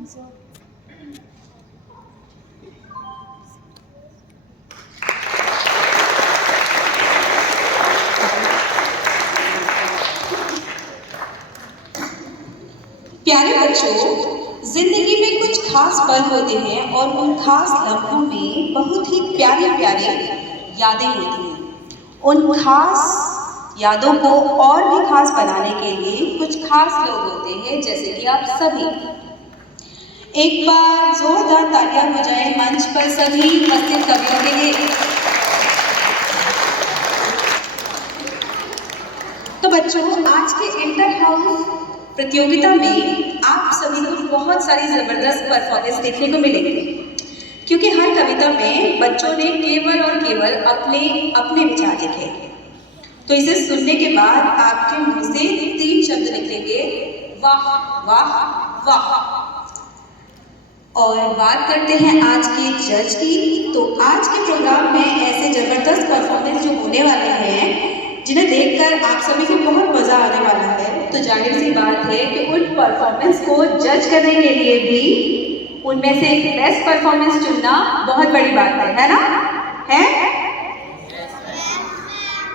प्यारे बच्चों, जिंदगी में कुछ खास पल होते हैं और उन खास लम्हों में बहुत ही प्यारी प्यारी यादें होती हैं। उन खास यादों को और भी खास बनाने के लिए कुछ खास लोग होते हैं, जैसे कि आप सभी। एक बार जोरदार तालियां हो जाए मंच पर सभी उपस्थित कवियों के लिए। तो बच्चों, आज के इंटर हाउस प्रतियोगिता में आप सभी को बहुत सारी जबरदस्त परफॉर्मेंस देखने को मिलेंगे, क्योंकि हर कविता में बच्चों ने केवल और केवल अपने अपने विचार लिखे। तो इसे सुनने के बाद आपके मुंह से 3 शब्द निकलेंगे, वाह वाह वाह। और बात करते हैं आज के जज की। तो आज के प्रोग्राम में ऐसे जबरदस्त परफॉर्मेंस जो होने वाले हैं, जिन्हें देखकर आप सभी को बहुत मजा आने वाला है। तो जाहिर सी बात है कि उन परफॉर्मेंस को जज करने के लिए भी उनमें से एक बेस्ट परफॉर्मेंस चुनना बहुत बड़ी बात है ना? है?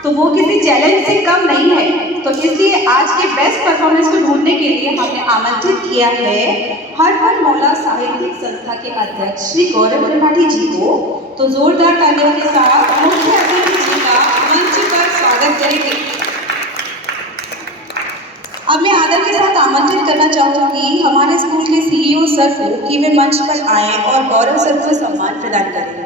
तो वो किसी चैलेंज से कम नहीं है। तो इसलिए आज के बेस्ट परफॉर्मेंस को ढूंढने के लिए हमने आमंत्रित किया है हरफन मौला साहित्यिक संस्था के अध्यक्ष श्री गौरव त्रिपाठी जी को। तो जोरदार तालियों के साथ मुख्य अतिथि जी का मंच पर स्वागत करेंगे। अब मैं आदर के साथ आमंत्रित करना चाहूंगी हमारे स्कूल के सीईओ सर को कि वे मंच पर आए और गौरव सर को सम्मान प्रदान करें।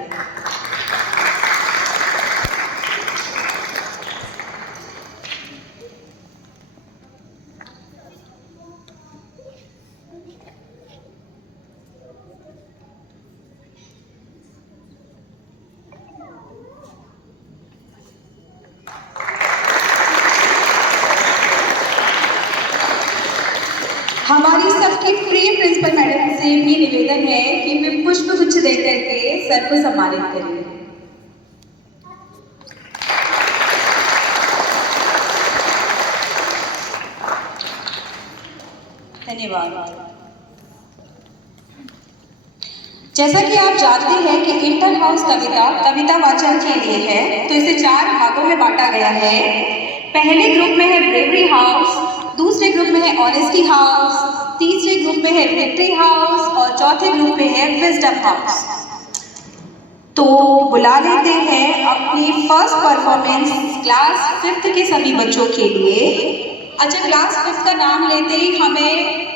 हमारी सबकी प्रिय प्रिंसिपल मैडम से भी निवेदन है कि वे पुष्पगुच्छ देकर के सर को सम्मानित करें। धन्यवाद। जैसा कि आप जानते हैं कि इंटर हाउस कविता वाचन के लिए है, तो इसे 4 भागों में बांटा गया है। पहले ग्रुप में है ब्रेवरी हाउस, दूसरे ग्रुप में है ऑनेस्टी हाउस, तीसरे ग्रुप में है विक्ट्री हाउस और चौथे ग्रुप में है विजडम हाउस। तो बुला लेते हैं अपनी फर्स्ट परफॉर्मेंस क्लास 5th के सभी बच्चों के लिए। अच्छा, क्लास 5th का नाम लेते ही हमें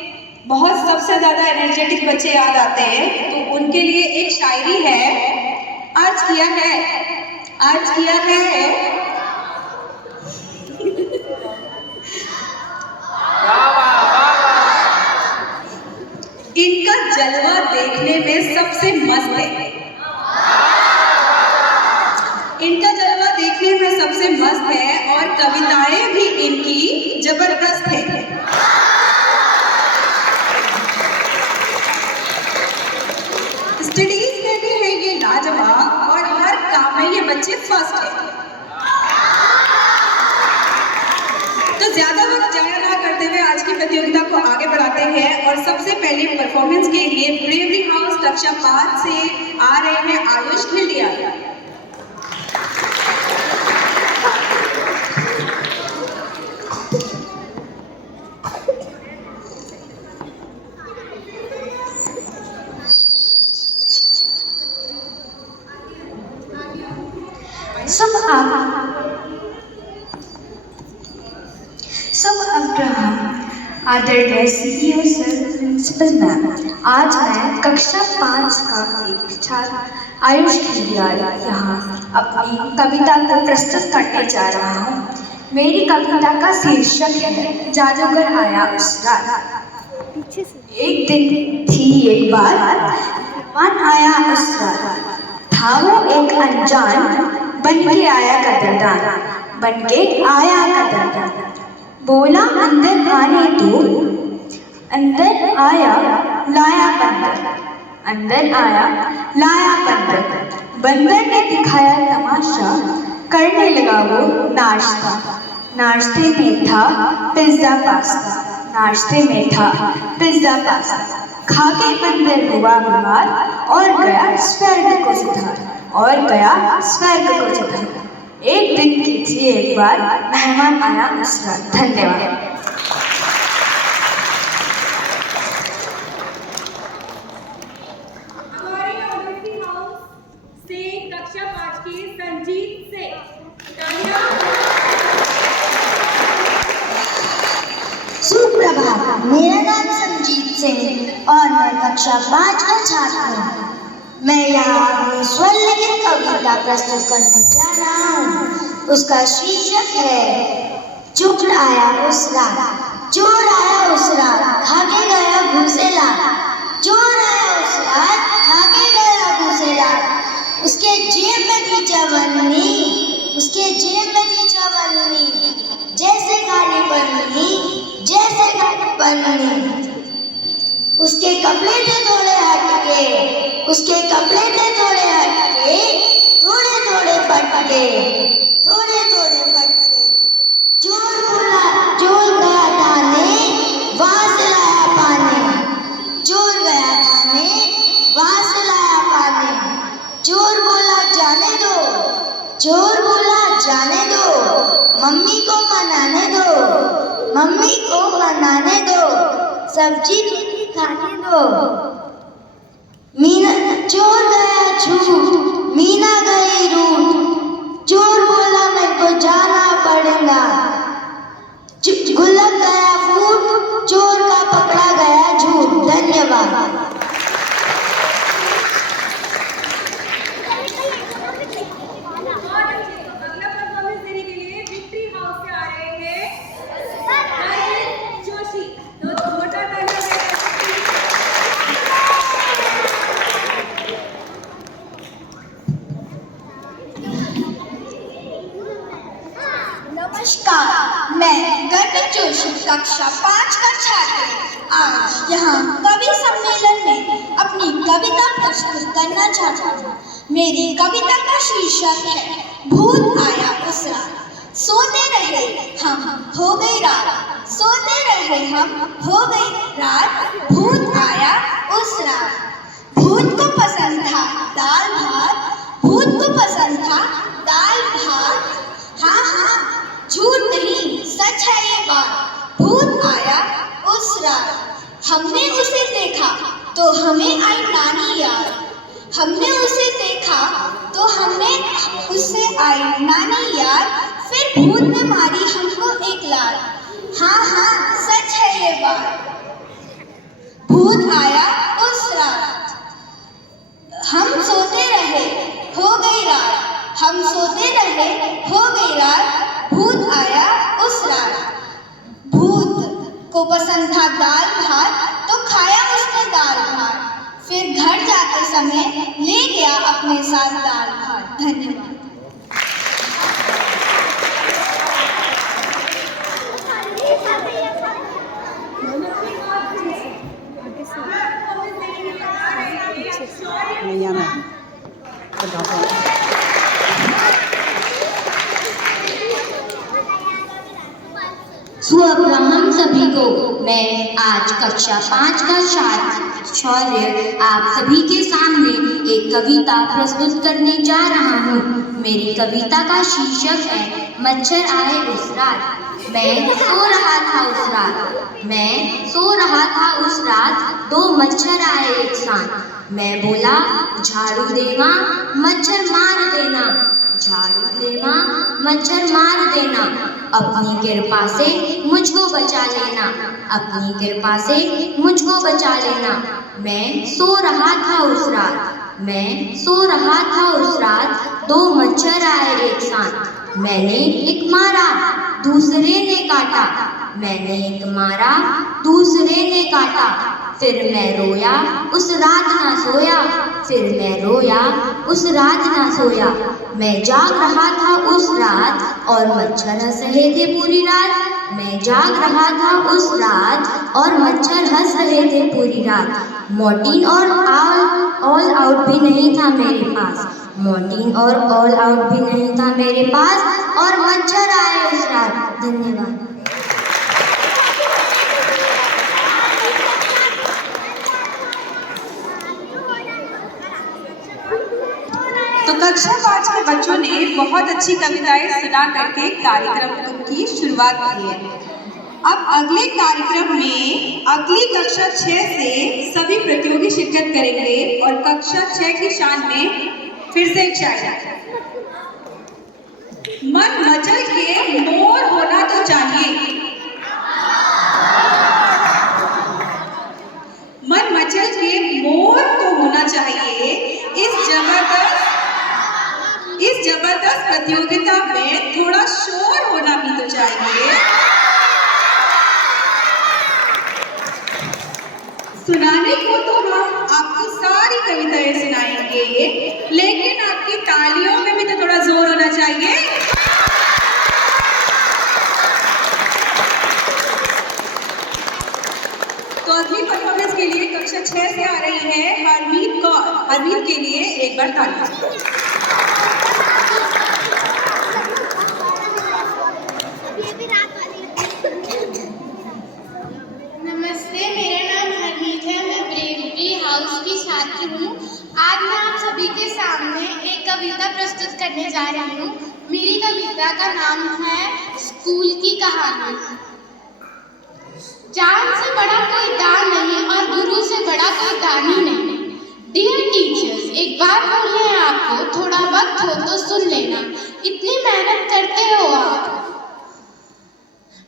बहुत सबसे ज़्यादा एनर्जेटिक बच्चे याद आते हैं। तो उनके लिए एक शायरी है, आज किया है, आज किया है। इनका जलवा देखने में सबसे मस्त है, इनका जलवा देखने में सबसे मस्त है और कविताएं भी इनकी जबरदस्त है। स्टडीज में भी है ये लाजवाब और हर काम में ये बच्चे फर्स्ट है। तो ज्यादा वक्त जाया ना करते हुए आज की प्रतियोगिता को आगे बढ़ाते हैं और सबसे पहले परफॉर्मेंस के लिए ब्रेवरी हाउस कक्षा 5 से आ रहे हैं आयुष खिल्डिया। आदरणीय सीईओ सर, प्रिंसिपल मैम, आज मैं कक्षा 5 का एक छात्र आयुष खिल्डिया यहाँ अपनी कविता को प्रस्तुत करने जा रहा हूँ। मेरी कविता का शीर्षक है जादूगर आया उस रात। एक दिन थी एक बार, मेहमान आया उस रात, था वो एक अनजान, बन के आया कदरदान, बन के आया कदरदान। बोला अंदर आने दो, अंदर आया लाया बंदर, अंदर आया लाया बंदर। बंदर ने दिखाया तमाशा, करने लगा वो नाश्ता। नाश्ते में था पिज्जा पास्ता, नाश्ते में था पिज्जा पास्ता, खा के बंदर हुआ बीमार और गया स्वर्ग को सुधार। एक दिन की थी एक बार, मेहमान आया उसका। धन्यवाद। हमारे ओडिसी हाउस से कक्षा 5 के संजीत से सुप्रभात, मेरा नाम संजीत सिंह और मैं कक्षा 5 का छात्र हूँ। मैं यहाँ अपनी स्वरलिखित कविता प्रस्तुत करने जा रहा हूँ। उसका शीर्षक है चोर आया उस रात, चोर आया उस रात, खा के गया घूसेला। चोर आया उस रात, खा के गया घूसेला। उसके जेब में थी चवन्नी, उसके जेब में थी चवन्नी, जैसे काली पन्नी, जैसे काली पन्नी। उसके कपड़े थे थोड़े हटके, उसके कपड़े थे थोड़े हटके, थोड़े थोड़े फटके, थोड़े थोड़े फटके। चोर बोला, चोर गया थाने, वहां से लाया पानी। चोर गया थाने, वहां से लाया पानी। चोर बोला जाने दो, चोर बोला जाने दो, मम्मी को मनाने दो, मम्मी को मनाने दो, सब्जी रोटी खाने दो। मीना चोर गया झूठ, मीना गई रूठ। चोर बोला मेरे को जाना पड़ेगा, गुल्लक गया फूट, चोर का पकड़ा गया झूठ। धन्यवाद। अगला परफॉर्मेंस देने के लिए विक्ट्री हाउस से आ रहे हैं जोशी। तो छोटा नमस्कार, मैं गर्वित जोशी कक्षा 5 का छात्र आज यहाँ कवि सम्मेलन में अपनी कविता प्रस्तुत करना चाहता हूँ। मेरी कविता का शीर्षक है भूत आया उस रात। सोते रहे हम, हो गई रात, सोते रहे हम, हो गई रात, भूत आया उस रात। भूत को पसंद था दाल भात, भूत को पसंद था दाल भात। हाँ हाँ, झूठ नहीं, सच है ये बात। भूत आया उस रात, हमने उसे देखा तो हमें आई नानी याद। हमने उसे देखा तो हमें उससे आई नानी याद। फिर भूत ने मारी हमको एक लात। हाँ हाँ, सच है ये बात। भूत आया उस रात, हम सोते रहे, हो गई रात। हम सोते रहे, हो गई रात, भूत आया उस रात। भूत को पसंद था दाल भात, तो खाया उसने दाल भात। फिर घर जाते समय ले गया अपने साथ दाल भात। धन्यवाद। सुप्रभात सभी को। मैं आज कक्षा 5 का छात्र शौर्य आप सभी के सामने एक कविता प्रस्तुत करने जा रहा हूँ। मेरी कविता का शीर्षक है मच्छर आए उस रात। मैं सो रहा था उस रात, मैं सो रहा था उस रात, दो मच्छर आए एक साथ। मैं बोला झाड़ू देना, मच्छर मार देना, झाड़ू देना, मच्छर मार देना, अपनी कृपा से मुझको बचा लेना, अपनी कृपा से मुझको बचा लेना। मैं सो रहा था उस रात, मैं सो रहा था उस रात, दो मच्छर आए एक साथ। मैंने एक मारा, दूसरे ने काटा, मैंने एक मारा, दूसरे ने काटा। फिर मैं रोया, उस रात ना सोया, फिर मैं रोया, उस रात ना सोया। मैं जाग रहा था उस रात और मच्छर हंस रहे थे पूरी रात। मैं जाग रहा था उस रात और मच्छर हंस रहे थे पूरी रात। मॉर्टिन और ऑल आउट भी नहीं था मेरे पास, मॉर्टिन और ऑल आउट भी नहीं था मेरे पास, और मच्छर आए उस रात। धन्यवाद। कक्षा 5 के बच्चों ने बहुत अच्छी कविताएं सुना करके कार्यक्रम की शुरुआत की है। अब अगले कार्यक्रम में अगली कक्षा 6 से सभी प्रतियोगी शिरकत करेंगे और कक्षा 6 की शान में फिर से एक शायरी। मन मचल के मोर होना तो चाहिए, मन मचल के मोर तो होना चाहिए। इस जबरदस्त प्रतियोगिता में थोड़ा शोर होना भी तो चाहिए। सुनाने को तो हम आपको सारी कविताएं सुनाएंगे, लेकिन आपकी तालियों में भी तो थोड़ा जोर होना चाहिए। तो अगली परफॉर्मेंस के लिए कक्षा 6 से आ रही है हरमीत कौर। हरमीत के लिए एक बार ताली। नमस्ते, मेरा नाम हरमीत है। मैं ब्रेवरी हाउस की छात्र हूँ। आज मैं आप सभी के सामने एक कविता प्रस्तुत करने जा रही हूँ। मेरी कविता का नाम है स्कूल की कहानी। जान से बड़ा कोई दान नहीं और गुरु से बड़ा कोई दानी नहीं। डियर टीचर्स, एक बात बोलनी है आपको, थोड़ा वक्त हो तो सुन लेना। इतनी मेहनत करते हो आप,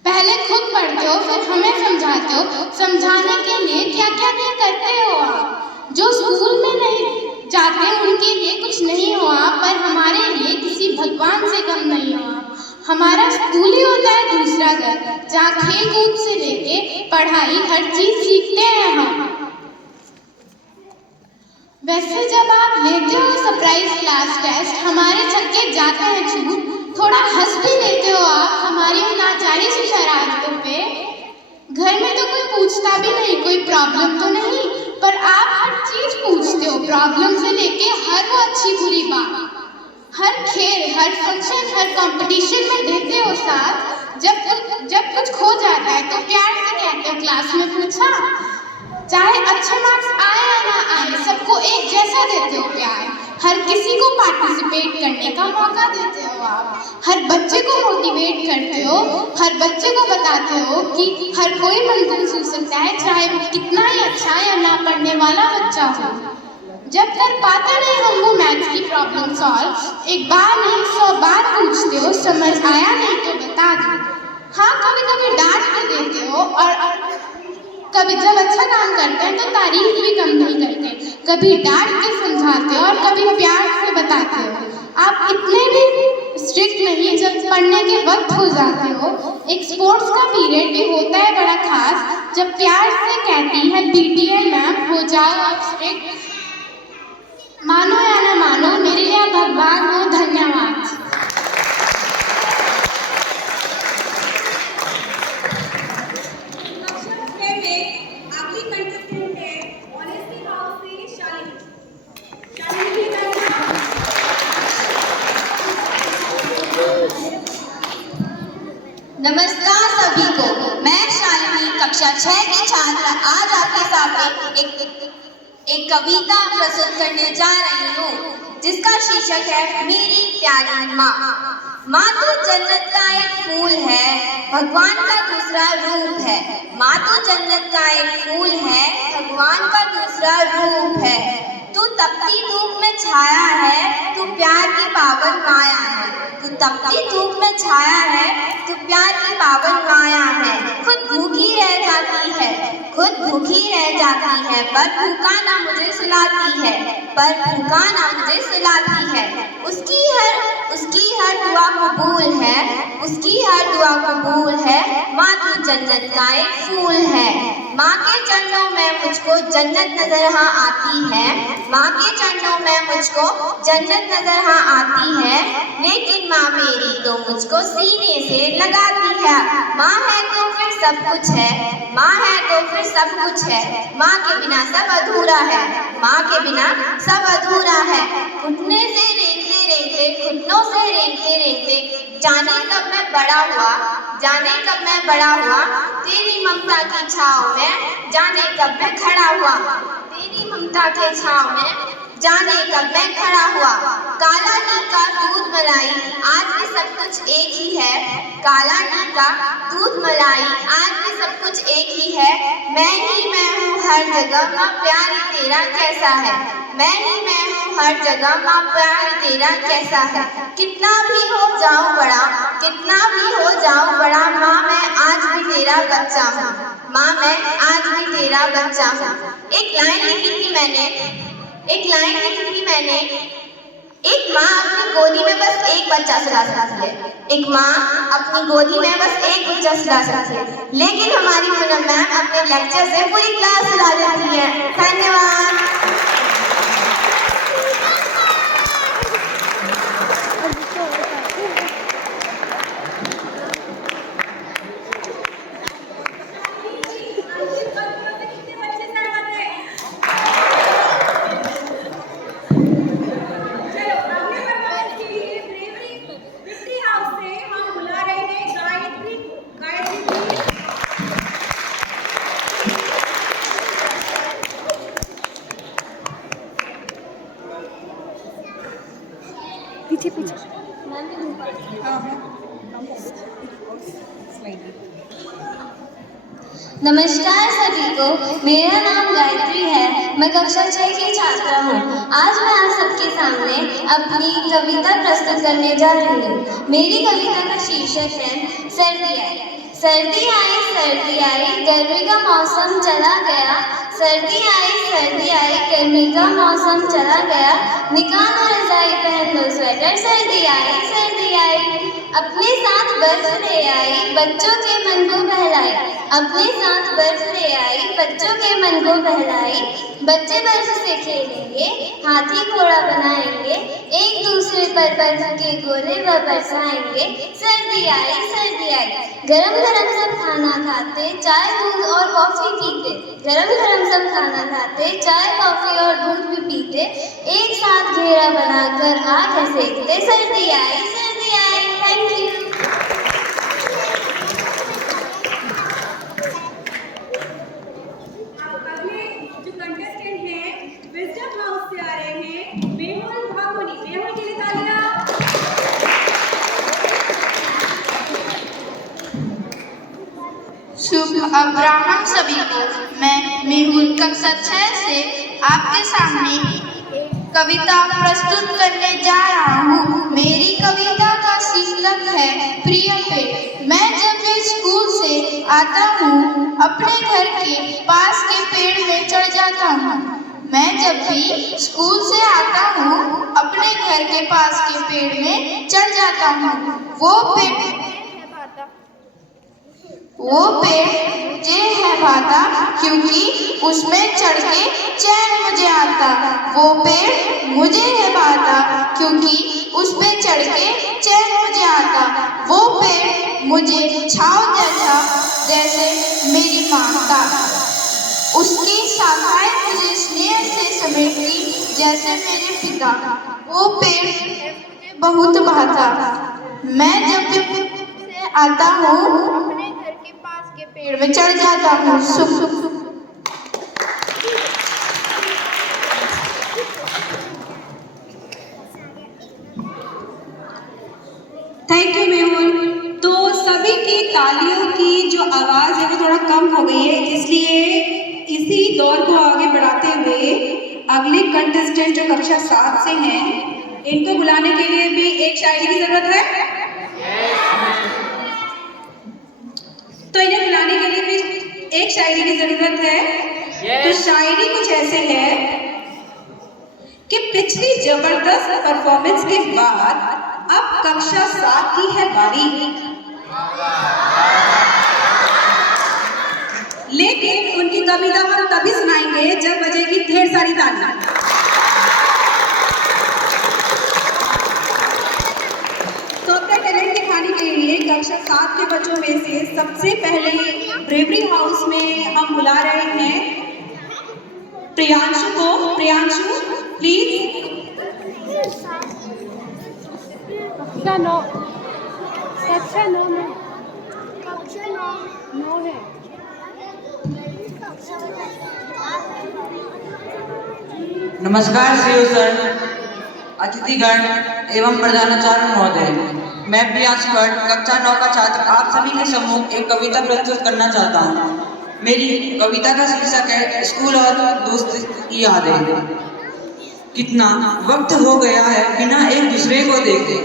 पहले खुद पढ़ते हो फिर हमें समझाते हो। समझाने के लिए क्या क्या नहीं करते हो आप। जो स्कूल में नहीं जाते उनके लिए कुछ नहीं हो आप, पर हमारे लिए किसी भगवान से कम नहीं हो आप। हमारा स्कूल ही होता है दूसरा घर, जहाँ खेल कूद से लेके पढ़ाई हर चीज सीखते हैं हम। वैसे जब आप लेते हो सरप्राइज क्लास टेस्ट, हमारे छक्के जाते हैं छूट। थोड़ा हंस भी लेते हो आप हमारी नाजायज शरारतों पे। घर में तो कोई पूछता भी नहीं, कोई प्रॉब्लम तो नहीं, पर आप हर चीज पूछते हो, प्रॉब्लम से लेके हर वो अच्छी बुरी बात। हर खेल, हर फंक्शन, हर कंपटीशन में देते हो साथ। जब कुछ खो जाता है तो प्यार से कहते हो क्लास में पूछा। चाहे अच्छे मार्क्स आए या ना आए, सबको एक जैसा देते हो प्यार। हर किसी को पार्टिसिपेट करने का मौका देते हो आप। हर बच्चे को मोटिवेट करते हो, हर बच्चे को बताते हो कि हर कोई मंजिल छू सकता है, चाहे वो कितना ही अच्छा या ना पढ़ने वाला बच्चा हो। जब कर पाते नहीं हम वो मैथ्स की प्रॉब्लम सॉल्व, एक बार नहीं 100 बार पूछते हो, समझ आया नहीं तो बता दो। हाँ, कभी कभी डांट भी देते हो और कभी जब अच्छा काम करते हैं तो तारीफ भी कम नहीं करते। कभी डांट के समझाते हो और कभी प्यार से बताते हो। आप इतने भी स्ट्रिक्ट नहीं जब पढ़ने के वक्त हो जाते हो। एक स्पोर्ट्स का पीरियड भी होता है बड़ा खास, जब प्यार से कहती है पीटीए मैम हो जाओ आप स्ट्रिक्ट। मानो या ना मानो, मेरे लिए आप भगवान हो। धन्यवाद। नमस्कार सभी को, मैं शालिनी कक्षा 6 की छात्र आज आपके सामने एक कविता प्रस्तुत करने जा रही हूँ, जिसका शीर्षक है मेरी प्यारी माँ। माँ तो जन्नत का एक फूल है, भगवान का दूसरा रूप है। माँ तो जन्नत का एक फूल है, भगवान का दूसरा रूप है। तू तपती धूप में छाया है, तू प्यार की पावन माया है। तू तपती धूप में छाया है, तू प्यार की पावन माया है। खुद भूखी रह जाती है, खुद भूखी रह जाती है, पर भूखा ना मुझे सुलाती है, पर भूखा ना मुझे सुलाती है। उसकी हर दुआ कबूल है, उसकी हर दुआ कबूल है। माँ तू जन्नत का एक फूल है। माँ के चरणों में मुझको जन्नत नजर हाँ आती है। माँ के चरणों में मुझको जन्नत नजर हाँ आती है, लेकिन माँ मेरी तो मुझको सीने से लगाती है। माँ है तो फिर सब कुछ है, माँ है तो फिर सब कुछ है। माँ के बिना सब अधूरा है, माँ के बिना सब अधूरा है। घुटने से रेंगते रेंगते, घुटनों से रेंगते रेंगते, जाने कब मैं बड़ा हुआ, जाने कब मैं बड़ा हुआ। तेरी ममता की छाँव में जाने कब मैं खड़ा हुआ, तेरी ममता के छाँव में जाने कब मैं खड़ा हुआ। काला टीका दूध मलाई आज भी सब कुछ एक ही है। काला टीका दूध मलाई आज भी सब कुछ एक ही है। मैं ही मैं हूँ हर जगह, माँ प्यारी तेरा कैसा है। मैं ही मैं हूँ हर जगह, माँ प्यारी तेरा कैसा है। कितना भी हो जाऊँ बड़ा, कितना भी हो जाऊँ बड़ा, माँ मैं आज भी तेरा बच्चा हूँ। माँ मैं आज भी तेरा बच्चा हूँ। एक लाइन लिखी थी मैंने, एक माँ अपनी गोदी में बस एक बच्चा सुला सकती है। एक माँ अपनी गोदी में बस एक बच्चा सुला सकती है, लेकिन हमारी पूनम मैम अपने लेक्चर से पूरी क्लास सुला देती है। धन्यवाद। नमस्कार सभी को, मेरा नाम गायत्री है। मैं कक्षा 6 की छात्रा हूँ। आज मैं आप सबके सामने अपनी कविता प्रस्तुत करने जा रही हूँ। मेरी कविता का शीर्षक है सर्दी आई। सर्दी आई, गर्मी का मौसम चला गया। सर्दी आई, गर्मी का मौसम चला गया। निकालो रज़ाई, पहन लो स्वेटर। सर्दी आई, अपने साथ बर्फ ले आई, बच्चों के मन को बहलाई। अपने साथ बर्फ ले आई, बच्चों के मन को बहलाई। बच्चे बर्फ से खेलेंगे, हाथी घोड़ा बनाएंगे, एक दूसरे पर बर्फ के गोले व बरसाएंगे। सर्दी आई, गरम गरम सब खाना खाते, चाय दूध और कॉफी पीते। गरम गरम सब खाना खाते, चाय कॉफी और दूध भी पीते। एक साथ घेरा बनाकर आग सेकते। सर्दी आई। Thank you. विजडम हाउस से आ रहे हैं मेहुल भागोनी। मेहुल के लिए तालियां। शुभ अपराह्न सभी को। मैं मेहुल कक्षा 6 से आपके सामने कविता प्रस्तुत करने जा रहा हूँ। मेरी कविता का शीर्षक है प्रिय पेड़। मैं जब भी स्कूल से आता हूँ, अपने घर के पास के पेड़ में चढ़ जाता हूँ। मैं जब भी स्कूल से आता हूँ, अपने घर के पास के पेड़ में चढ़ जाता हूँ। वो पेड़ मुझे है भाता, क्योंकि उसमें चढ़ के चैन मुझे आता। वो पेड़ मुझे है भाता, क्योंकि उस पे चढ़ के चैन मुझे आता। वो पेड़ मुझे छाँव जैसे मेरी माता। उसकी शाखाएं मुझे स्नेह से समेटती जैसे मेरे पिता। वो पेड़ मुझे बहुत भाता। मैं जब से आता हूँ, अपने घर के पास के पेड़ में चढ़ जाता हूँ। Thank you Mehul. तो सभी की तालियों की जो आवाज़ है वो थोड़ा कम हो गई है, इसलिए इसी दौर को आगे बढ़ाते हुए अगले कंटेस्टेंट जो कक्षा 7 से हैं, इनको बुलाने के लिए भी एक शायरी की जरूरत है। तो इन्हें बुलाने के लिए भी एक शायरी की जरूरत है। तो शायरी कुछ ऐसे है कि पिछली जबरदस्त परफॉर्मेंस के बाद अब कक्षा 7 की है बारी, लेकिन उनकी कविता हम तभी सुनाएंगे जब बजेगी ढेर सारी तालियां। तो अपने टैलेंट दिखाने के लिए कक्षा 7 के बच्चों में से सबसे पहले ब्रेवरी हाउस में हम बुला रहे हैं प्रियांशु को। प्रियांशु प्लीज। कक्षा 9 में 9 है। नमस्कार सीओ सर, अतिथिगण एवं प्रधानाचार्य महोदय। मैं प्रियांश भट्ट कक्षा 9 का छात्र आप सभी के सम्मुख एक कविता प्रस्तुत करना चाहता हूँ। मेरी कविता का शीर्षक है स्कूल और दोस्त की यादें। कितना वक्त हो गया है बिना एक दूसरे को देखे,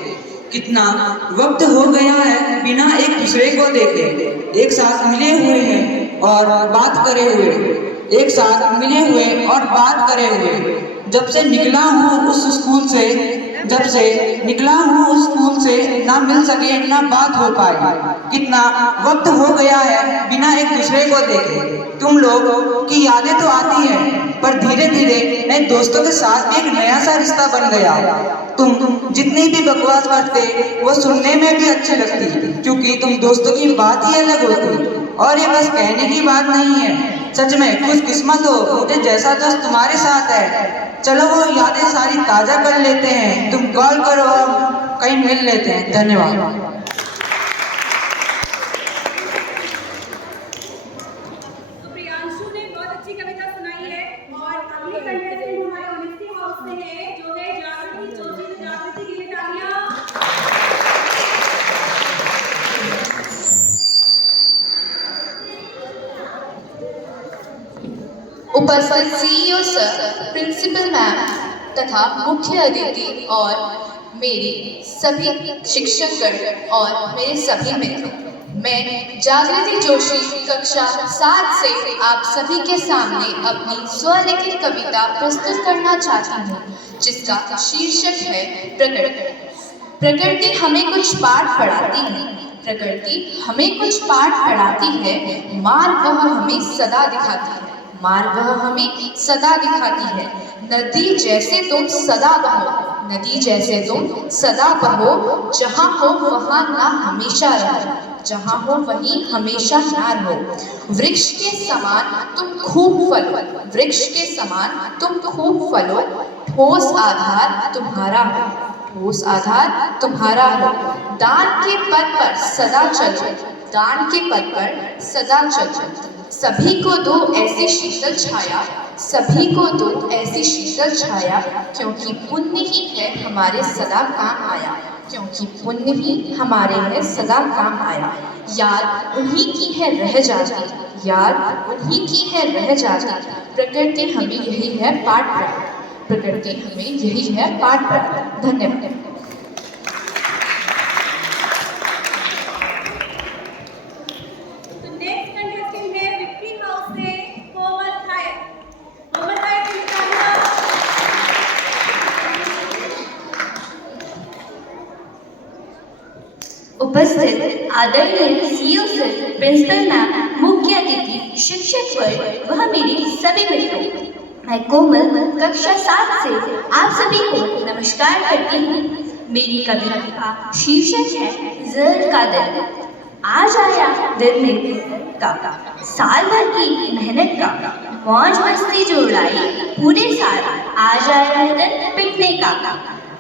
कितना वक्त हो गया है बिना एक दूसरे को देखे, एक साथ मिले हुए हैं और बात करे हुए, एक साथ मिले हुए और बात करे हुए। जब से निकला हूँ उस स्कूल से, जब से निकला हूँ उस स्कूल से, ना मिल सके ना बात हो पाए। कितना वक्त हो गया है बिना एक दूसरे को देखे। तुम लोग की यादें तो आती हैं, पर धीरे धीरे नए दोस्तों के साथ एक नया सा रिश्ता बन गया। तुम जितनी भी बकवास करते वो सुनने में भी अच्छी लगती, क्योंकि तुम दोस्तों की बात ही अलग होती। और ये बस कहने की बात नहीं है, सच में खुशकिस्मत हो मुझे जैसा दोस्त तुम्हारे साथ है। चलो वो यादें सारी ताजा कर लेते हैं, तुम कॉल करो हम कहीं मिल लेते हैं। धन्यवाद। प्रियांशु ने बहुत अच्छी कविता सुनाई है और अगली कंटेस्टेंट हमारे ऑनेस्टी हाउस से है जो है जागृति जोशी। जागृति के लिए तालियां। उपस्थित सीईओ सर, प्रिंसिपल मैम तथा मुख्य अतिथि और मेरी सभी शिक्षकगण और मेरे सभी मित्र, मैं जागृति जोशी कक्षा 7 से आप सभी के सामने अपनी स्वलिखित कविता प्रस्तुत करना चाहती हूँ, जिसका शीर्षक है प्रकृति। प्रकृति हमें कुछ पाठ पढ़ाती है, प्रकृति हमें कुछ पाठ पढ़ाती है, मार्ग वह हमें सदा दिखाती है, मार्ग वह हमें सदा दिखाती है। नदी जैसे तुम सदा बहो, नदी जैसे तुम सदा बहो, जहाँ हो वहाँ ना हमेशा रहो, जहाँ हो वहीं हमेशा ना रहो। वृक्ष के समान तुम खूब फलो, वृक्ष के समान तुम खूब फलो, ठोस आधार तुम्हारा हो, ठोस आधार तुम्हारा हो। दान के पद पर सदा चलो, दान के पद पर सदा चलो। सभी को दो ऐसी शीतल छाया, सभी को दो ऐसी शीतल छाया, क्योंकि पुण्य ही है हमारे सदा काम आया, क्योंकि पुण्य ही हमारे है सदा काम आया। याद उन्हीं की है रह जाती, याद उन्हीं की है रह जाती। प्रकृति हमें यही है पाठ पढ़ाती, प्रकृति हमें यही है पाठ पढ़ाती। धन्यवाद। उपस्थित आदरणीय सीईओ सर, प्रिंसिपल मैम, मुख्य अतिथि, शिक्षक वर्ग वह मेरे सभी मित्रों, मैं कोमल कक्षा 7 से आप सभी को नमस्कार करती हूँ। मेरी कविता का शीर्षक है ज़र का दिन। आज आया दिन मेरे का, साल भर की मेहनत का, मौज मस्ती जो उड़ाई पूरे साल। आज आया है दिन पिटने का,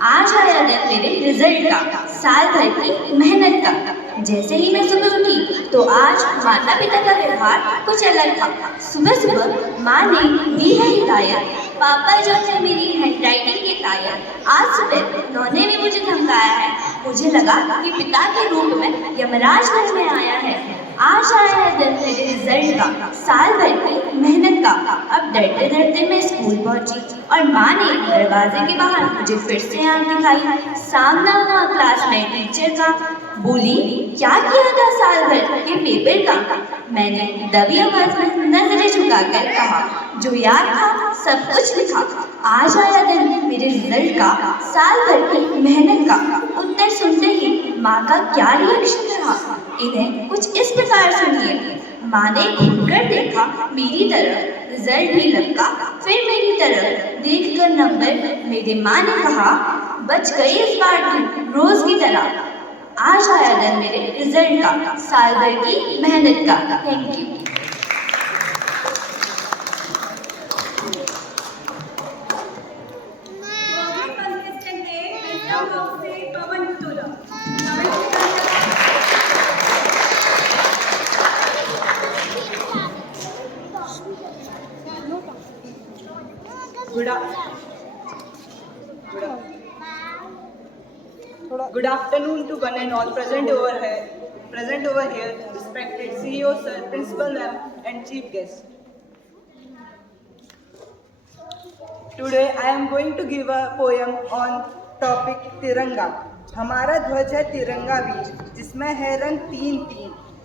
आज आया दिन मेरे रिजल्ट का, साल भर की मेहनत का। जैसे ही मैं सुबह उठी तो आज माता पिता का व्यवहार कुछ अलग था। सुबह सुबह माँ ने दी है हिदायत, पापा जो है मेरी हैंडराइटिंग के टायर। आज सुबह नौने ने मुझे धमकाया है, मुझे लगा कि पिता के रूप में यमराज घर में आया है। आज आया है दिन मेरे रिजल्ट का, साल भर की मेहनत का। अब डरते डरते मैं स्कूल पहुंची और माँ ने दरवाजे के बाहर मुझे फिर से आंख दिखाई। सामना हुआ क्लास में टीचर का, बोली क्या किया था साल भर के पेपर का। मैंने दबी आवाज में नजरें झुकाकर कहा, जो याद था सब कुछ लिखा। आज आया दिन मेरे रिजल्ट का, साल भर की मेहनत का। उत्तर सुनते ही माँ का क्या रिएक्शन रहा, इन्हें कुछ इस प्रकार सुनिए। माँ ने घूमकर देखा मेरी तरफ, रिजल्ट भी लपका फिर मेरी तरफ। देखकर नंबर मेरी माँ ने कहा, बच गई इस बार तू रोज की तरह। आज आया दिन मेरे रिजल्ट का, साल भर की मेहनत का। Thank you. Good and all present over here, respected CEO sir, principal ma'am, and chief guests. Today I am going to give a poem on topic तिरंगा। हमारा ध्वज है तिरंगा भी, जिसमें है रंग तीन।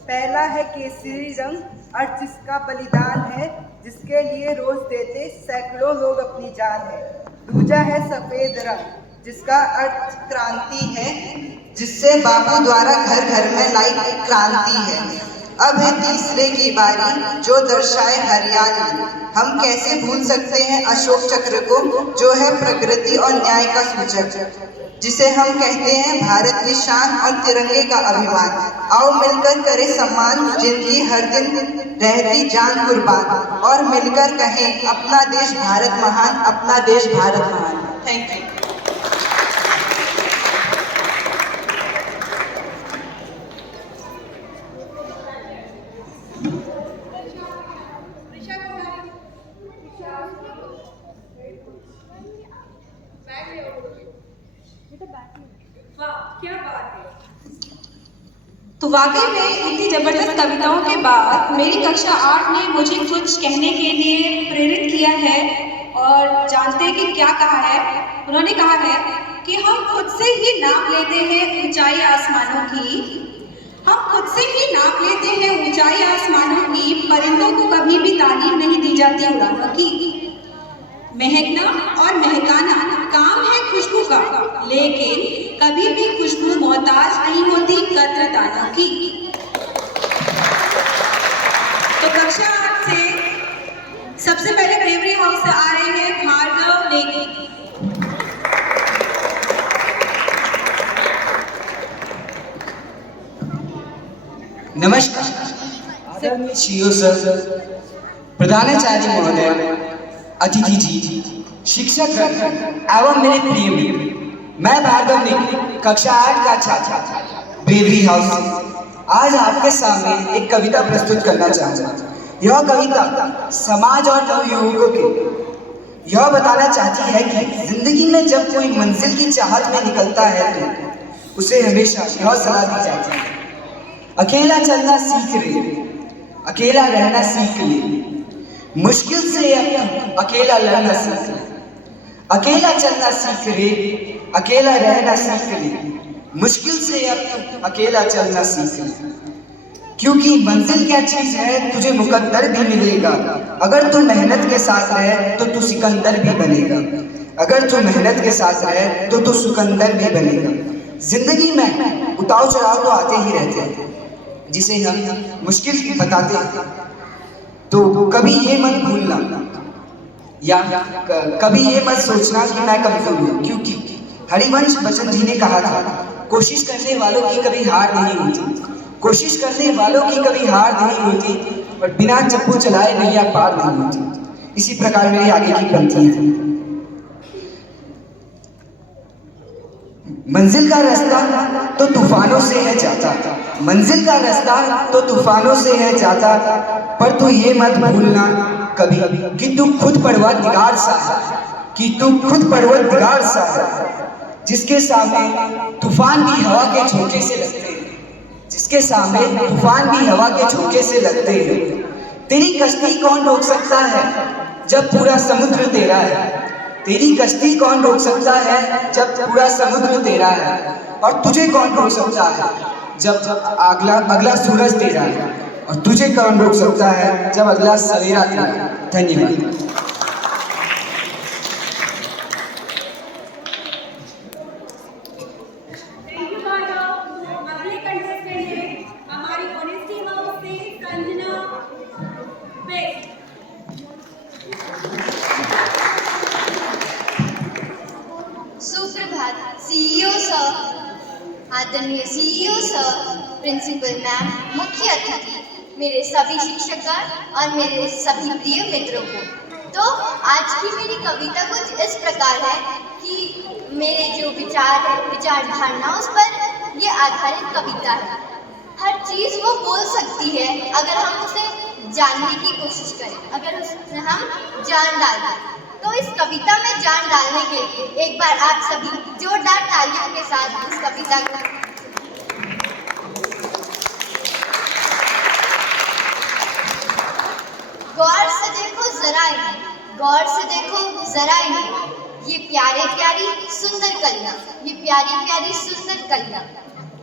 पहला है केसरी रंग, अर्थ जिसका बलिदान है, जिसके लिए रोज देते सैकड़ों लोग अपनी जान है। दूजा है सफेद रंग, जिसका अर्थ क्रांति है, जिससे बापू द्वारा घर घर में लाई क्रांति है। अब है तीसरे की बारी, जो दर्शाए हरियाली। हम कैसे भूल सकते हैं अशोक चक्र को, जो है प्रकृति और न्याय का सूचक, जिसे हम कहते हैं भारत की शान और तिरंगे का अभिमान। आओ मिलकर करें सम्मान जिनकी हर दिन रहती जान कुर्बान, और मिलकर कहें अपना देश भारत महान, अपना देश भारत महान। Thank you. क्या बात है। तो वाकई में इतनी जबरदस्त कविताओं के बाद मेरी कक्षा 8 ने मुझे कुछ कहने के लिए प्रेरित किया है। और जानते हैं कि क्या कहा है? उन्होंने कहा है कि हम खुद से ही नाप लेते हैं ऊंचाई आसमानों की, हम खुद से ही नाप लेते हैं ऊंचाई आसमानों की। परिंदों को कभी भी तालीम नहीं दी जाती उड़ानों की। महकना और महकाना काम है खुशबू का, लेकिन कभी भी खुशबू मोहताज नहीं होती कद्रदानों की। तो कक्षा 8 से सबसे पहले ब्रेवरी हाउस से आ रहे हैं भार्गव नेगी। नमस्कार आदरणीय CEO सर, प्रधानाचार्य महोदय, अतिथि जी, शिक्षक एवं मेरे प्रिय मित्र, मैं भार्गव नेगी कक्षा 8 का छात्र ब्रेवरी हाउस से आज आपके सामने एक कविता प्रस्तुत करना चाहूँगा। यह कविता समाज और नवयुवकों के यह बताना चाहती है कि जिंदगी में जब कोई मंजिल की चाहत में निकलता है तो उसे हमेशा यह सलाह दी जाती है, अकेला चलना सीख ले, अकेला रहना सीख ले, मुश्किल से अकेला लड़ना सीख ले, अकेला चलना सीख ले, अकेला रहना सीख ले, मुश्किल से अकेला चलना सीख ले। क्योंकि मंजिल क्या चीज है तुझे मुकद्दर भी मिलेगा, अगर तू मेहनत के साथ रहे तो तू सिकंदर भी बनेगा, अगर तू मेहनत के साथ रहे तो तू सिकंदर भी बनेगा। जिंदगी में उतार चढ़ाव तो आते ही रहते हैं, जिसे हम मुश्किल बताते हैं। तो कभी ये मत भूलना या कभी ये मत सोचना कि मैं कमजोर हूँ, क्योंकि हरिवंश बच्चन जी ने कहा था, कोशिश करने वालों की कभी हार नहीं होती, कोशिश करने वालों की कभी हार नहीं होती, पर बिना चप्पू चलाए नैया पार नहीं होती। इसी प्रकार मेरी आगे की पंक्ति है। मंजिल का रास्ता तो तूफानों से है जाता, मंजिल का रास्ता तो तूफानों से है जाता, पर तू ये मत भूलना कभी कि तू खुद परवरदिगार सा है, कि तू खुद परवरदिगार सा है, जिसके सामने तूफान भी हवा के झोंके से लगते हैं, जिसके सामने तूफान भी हवा के झोंके से लगते हैं। तेरी कश्ती कौन रोक सकता है जब पूरा समुद्र तेरा है, तेरी कश्ती कौन रोक सकता है जब पूरा समुद्र तेरा है, और तुझे कौन रोक सकता है जब अगला सूरज तेरा है, और तुझे कौन रोक सकता है जब अगला सवेरा तेरा है। धन्यवाद। सुप्रभात CEO सर, आदरणीय CEO सर, प्रिंसिपल मैम, मुख्य अतिथि, मेरे सभी शिक्षकगण और मेरे सभी प्रिय मित्रों को। तो आज की मेरी कविता कुछ इस प्रकार है कि मेरे जो विचार धारणा उस पर ये आधारित कविता है। हर चीज़ वो बोल सकती है अगर हम उसे जानने की कोशिश करें, अगर उसमें हम जान डालें। तो इस कविता में जान डालने के लिए एक बार आप सभी जोरदार तालियों के साथ इस कविता को गौर से देखो जरा इन्हें, ये प्यारे प्यारी सुंदर कलियां, ये प्यारी प्यारी सुंदर कलियां,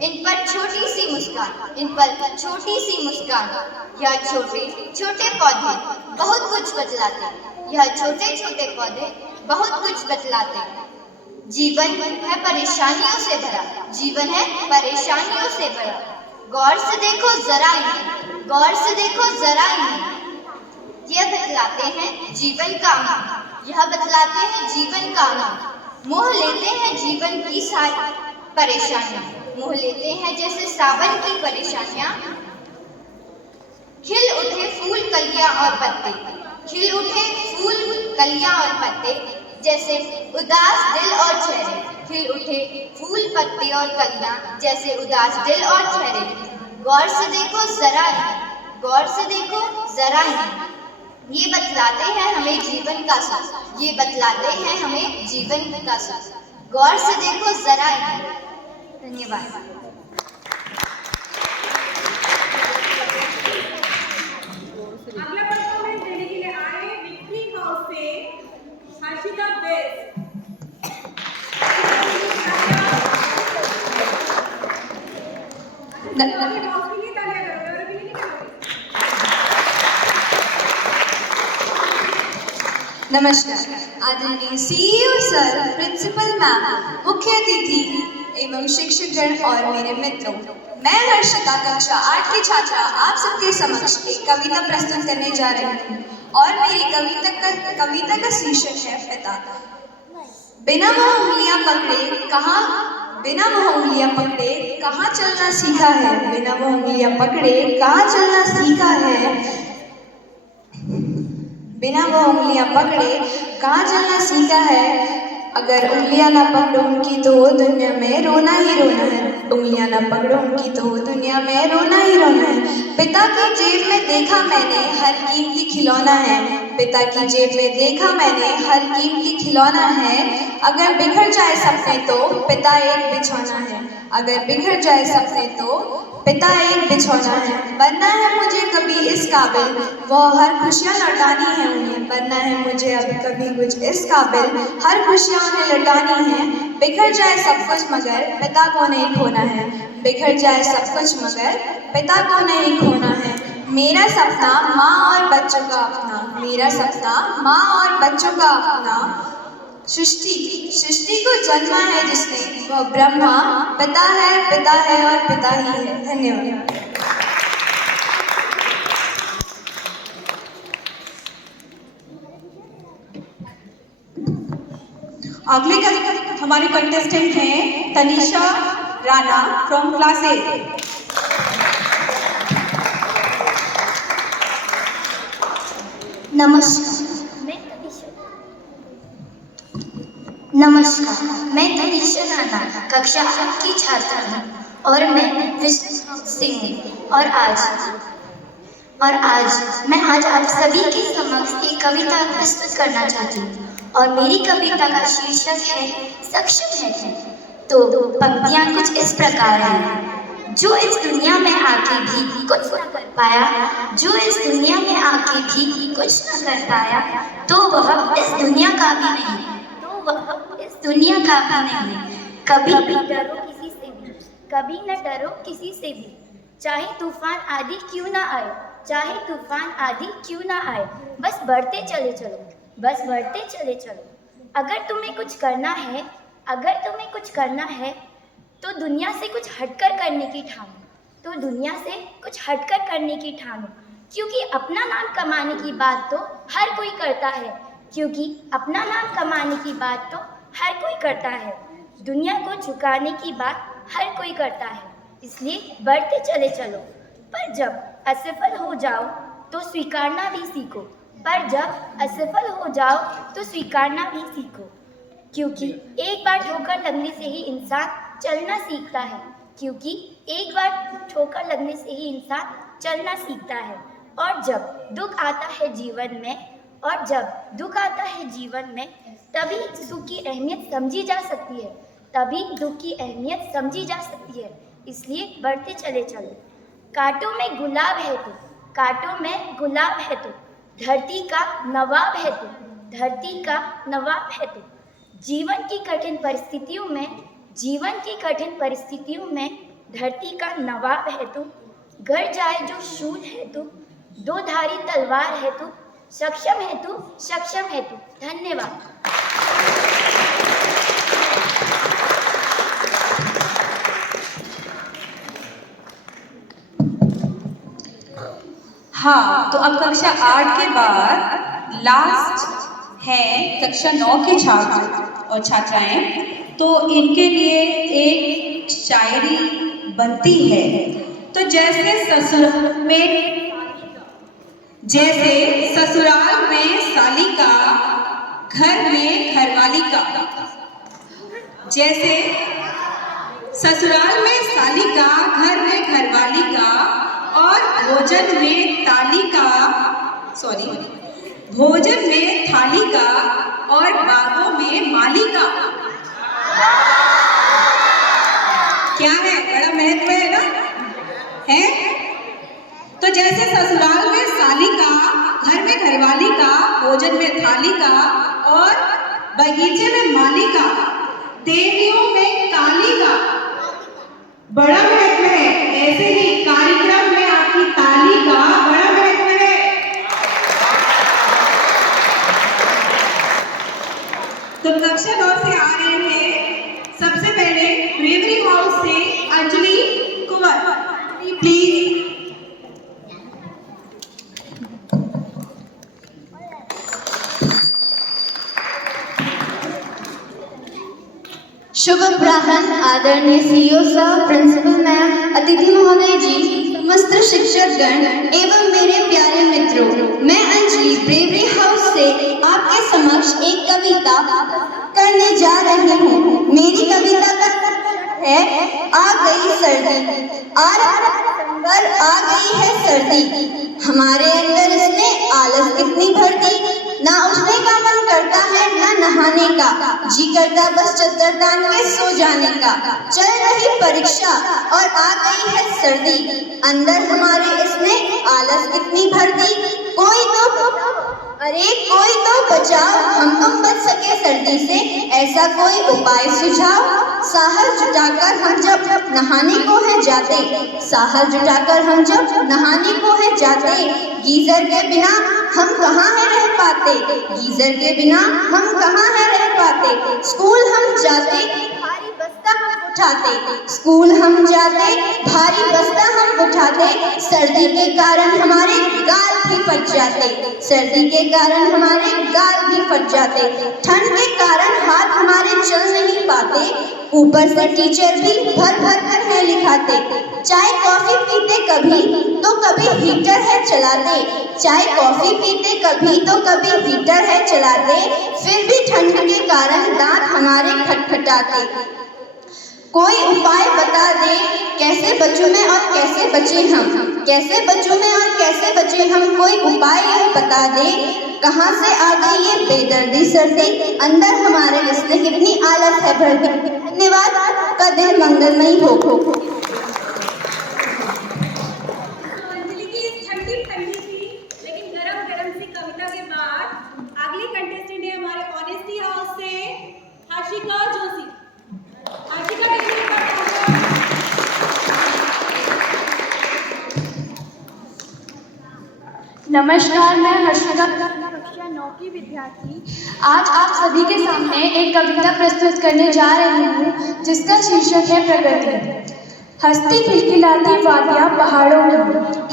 इन पर छोटी सी मुस्कान, इन पर छोटी सी मुस्कान। यह छोटे छोटे पौधे बहुत कुछ बतलाते, यह छोटे छोटे पौधे बहुत कुछ बतलाते। जीवन है परेशानियों से भरा, जीवन है परेशानियों से भरा। गौर से देखो जरा इन्हें, गौर से देखो जरा इन्हें, यह बतलाते हैं जीवन का अमल, यह बतलाते हैं जीवन का अमल। मोह लेते हैं जीवन की सारी परेशानियां, मोह लेते हैं जैसे सावन की परेशानियां। खिल उठे फूल कलियां और पत्ते, खिल उठे फूल कलियां और पत्ते, जैसे उदास दिल और चेहरे। खिल उठे फूल पत्ते और कलियां, जैसे उदास दिल और चेहरे। गौर से देखो जरा इन्हें, गौर से देखो जरा इन्हें, ये बतलाते हैं हमें जीवन का सुख, ये बतलाते हैं हमें जीवन का सुख। गौर से देखो जरा इन्हें। धन्यवाद। अगला परफॉर्मेंस देने के लिए आए विक्ट्री हाउस से हर्षिता बेस्ट। नमस्कार आदरणीय सीईओ सर, प्रिंसिपल मैम, मुख्य अतिथि एवं शिक्षकगण और मेरे मित्रों, मैं हर्षिता कक्षा 8 की छात्रा आप सबके समक्ष एक कविता प्रस्तुत करने जा रही हूँ और मेरी कविता का शीर्षक है पिता। बिना वह उंगलियां पकड़े कहाँ चलना सीखा है, बिना वह उंगलियां पकड़े कहाँ चलना सीखा है, बिना वो उंगलियां पकड़े कहाँ चलना सीखा है। अगर उंगलियां ना पकड़ो उनकी तो दुनिया में रोना ही रोना है, उंगलियां ना पकड़ो उनकी तो दुनिया में रोना ही रोना है। पिता की जेब में देखा मैंने हर कीमती खिलौना है, पिता की जेब में देखा मैंने हर कीमती खिलौना है। अगर बिखर जाए सपने तो पिता एक बिछौना है, अगर बिखर जाए सपने तो पिता एक बिछौना है। बनना है मुझे कभी इस काबिल, वो हर खुशियाँ लौटानी है उन्हें, बनना है मुझे अब कभी कुछ इस काबिल, हर खुशियाँ उन्हें लौटानी है। बिखर जाए सब कुछ मगर पिता को नहीं खोना है, बिखर जाए सब कुछ मगर पिता को नहीं खोना है। मेरा सपना माँ और बच्चों का अपना, मेरा सपना माँ और बच्चों का अपना। सृष्टि को जन्मा है जिसने, वह ब्रह्मा पिता है और पिता ही है। धन्यवाद। अगले हमारे कंटेस्टेंट हैं तनिषा राणा फ्रॉम क्लास 8। नमस्कार, मैं तनिषा राणा कक्षा 8 की छात्रा हूँ और मैं विष्णु सिंह और आज मैं आप सभी के समक्ष एक कविता प्रस्तुत करना चाहती हूँ और मेरी कविता का शीर्षक है सक्षम है। तो पंक्तियाँ कुछ इस प्रकार हैं। जो इस दुनिया में आके भी कुछ न कर पाया, जो इस दुनिया में आके भी कुछ न कर पाया, तो वह इस दुनिया का भी नहीं, दुनिया का भी नहीं। कभी न डरो किसी से भी, कभी न डरो किसी से भी, चाहे तूफान आदि क्यों ना आए, चाहे तूफान आदि क्यों ना आए, बस बढ़ते चले चलो, बस बढ़ते चले चलो। अगर तुम्हें कुछ करना है, अगर तुम्हें कुछ करना है तो दुनिया से कुछ हटकर करने की ठानो, तो दुनिया से कुछ हटकर करने की ठानो। क्योंकि अपना नाम कमाने की बात तो हर कोई करता है, क्योंकि अपना नाम कमाने की बात तो हर कोई करता है, दुनिया को झुकाने की बात हर कोई करता है, इसलिए बढ़ते चले चलो। पर जब असफल हो जाओ तो स्वीकारना भी सीखो, पर जब असफल हो जाओ तो स्वीकारना भी सीखो। क्योंकि एक बार ठोकर लगने से ही इंसान चलना सीखता है, क्योंकि एक बार ठोकर लगने से ही इंसान चलना सीखता है। और जब दुख आता है जीवन में, और जब दुख आता है जीवन में, तभी सुख की अहमियत समझी जा सकती है, तभी दुख की अहमियत समझी जा सकती है, इसलिए बढ़ते चले चलो। कांटों में गुलाब है तू, कांटों में गुलाब है तू, धरती का नवाब है तू, धरती का नवाब है तू। जीवन की कठिन परिस्थितियों में धरती का नवाब है तू। घर जाए जो शूल है तू, दो धारी तलवार है तू। सक्षम है तू। धन्यवाद। हाँ, तो अब कक्षा 8 के बाद लास्ट है कक्षा 9 के छात्र और छात्राएं। तो इनके लिए एक शायरी बनती है। तो जैसे ससुराल में साली का, घर में घरवाली का। जैसे ससुराल में साली का, घर में घरवाली का, और भोजन में थाली का, और बागों में माली का। क्या है, बड़ा महत्व है ना, है? तो जैसे ससुराल में साली का, घर में घरवाली का, भोजन में थाली का, और बगीचे में माली का, देवियों में काली का। बड़ा महत्व है। ऐसे ही कार्यक्रम में आपकी ताली का बड़ा महत्व है। तो कक्षा 9 से आ रहे हैं सबसे पहले ब्रेवरी हाउस से अंजलि कुंवर, प्लीज। शुभ अपराह्न आदरणीय सीईओ सर, प्रिंसिपल मैम, अतिथि महोदय जी, समस्त शिक्षकगण एवं मेरे प्यारे मित्रों, मैं अंजलि ब्रेवरी हाउस से आपके समक्ष एक कविता करने जा रही हूँ। मेरी कविता का है आ गई सर्दी। आ गई है सर्दी, हमारे अंदर इसने आलस इतनी भर दी, ना उठने का मन करता है ना नहाने का, जी करता बस चद्दर तान के सो जाने का। चल रही परीक्षा और आ गई है सर्दी, अंदर हमारे इसने आलस कितनी भर दी। कोई तो बचाओ, हम तुम बच सके सर्दी से, ऐसा कोई उपाय सुझाओ। साहस जुटाकर हम जब नहाने को है जाते, गीजर के बिना हम कहाँ है रह पाते। स्कूल हम जाते भारी बस्ता हम उठाते, सर्दी के कारण हमारे गाल भी फट जाते। ठंड के कारण हाथ हमारे चल नहीं पाते, ऊपर से टीचर भी भर कर है लिखाते। चाय कॉफी पीते कभी तो कभी हीटर है चलाते, फिर भी ठंड के कारण दांत हमारे खटखटाते। कोई उपाय बता दे, कैसे बचूं मैं और कैसे बचे हम, कोई उपाय यह बता दे। कहाँ से आ गई ये बेदर्दी सर्दी, अंदर हमारे इसने कितनी आलस है भर दी। धन्यवाद, आपका दिन मंगलमय हो। अंजलि की इस ठंडी सी लेकिन गरम सी कविता के बाद अगली कंटेस्टेंट है हमारे ऑनेस्टी हाउस से हर्षिका जोशी। नमस्कार, मैं हर्षिका, कक्षा 9 की विद्यार्थी। आज आप सभी के सामने एक कविता प्रस्तुत करने जा रही हूँ, जिसका शीर्षक है प्रकृति। हंसती खिलखिलाती वादियाँ पहाड़ों की,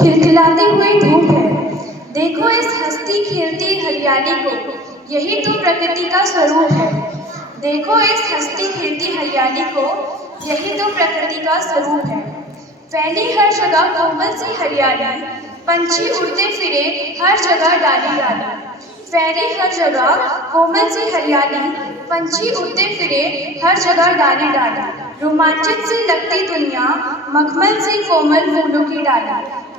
खिलखिलाती हुई धूप है। देखो इस हंसती खिलती हरियाली को, यही तो प्रकृति का स्वरूप है। देखो इस हंसती खिलती हरियाली को, यही तो प्रकृति का स्वरूप है। फैली हर जगह कोमल सी हरियाली, पंछी उड़ते फिरे हर जगह डाली डाली। फैली हर जगह कोमल सी हरियाली, पंछी उड़ते फिरे हर जगह डाली डाली। रोमांचित सी लगती दुनिया, मखमल सी कोमल फूलों की डाली।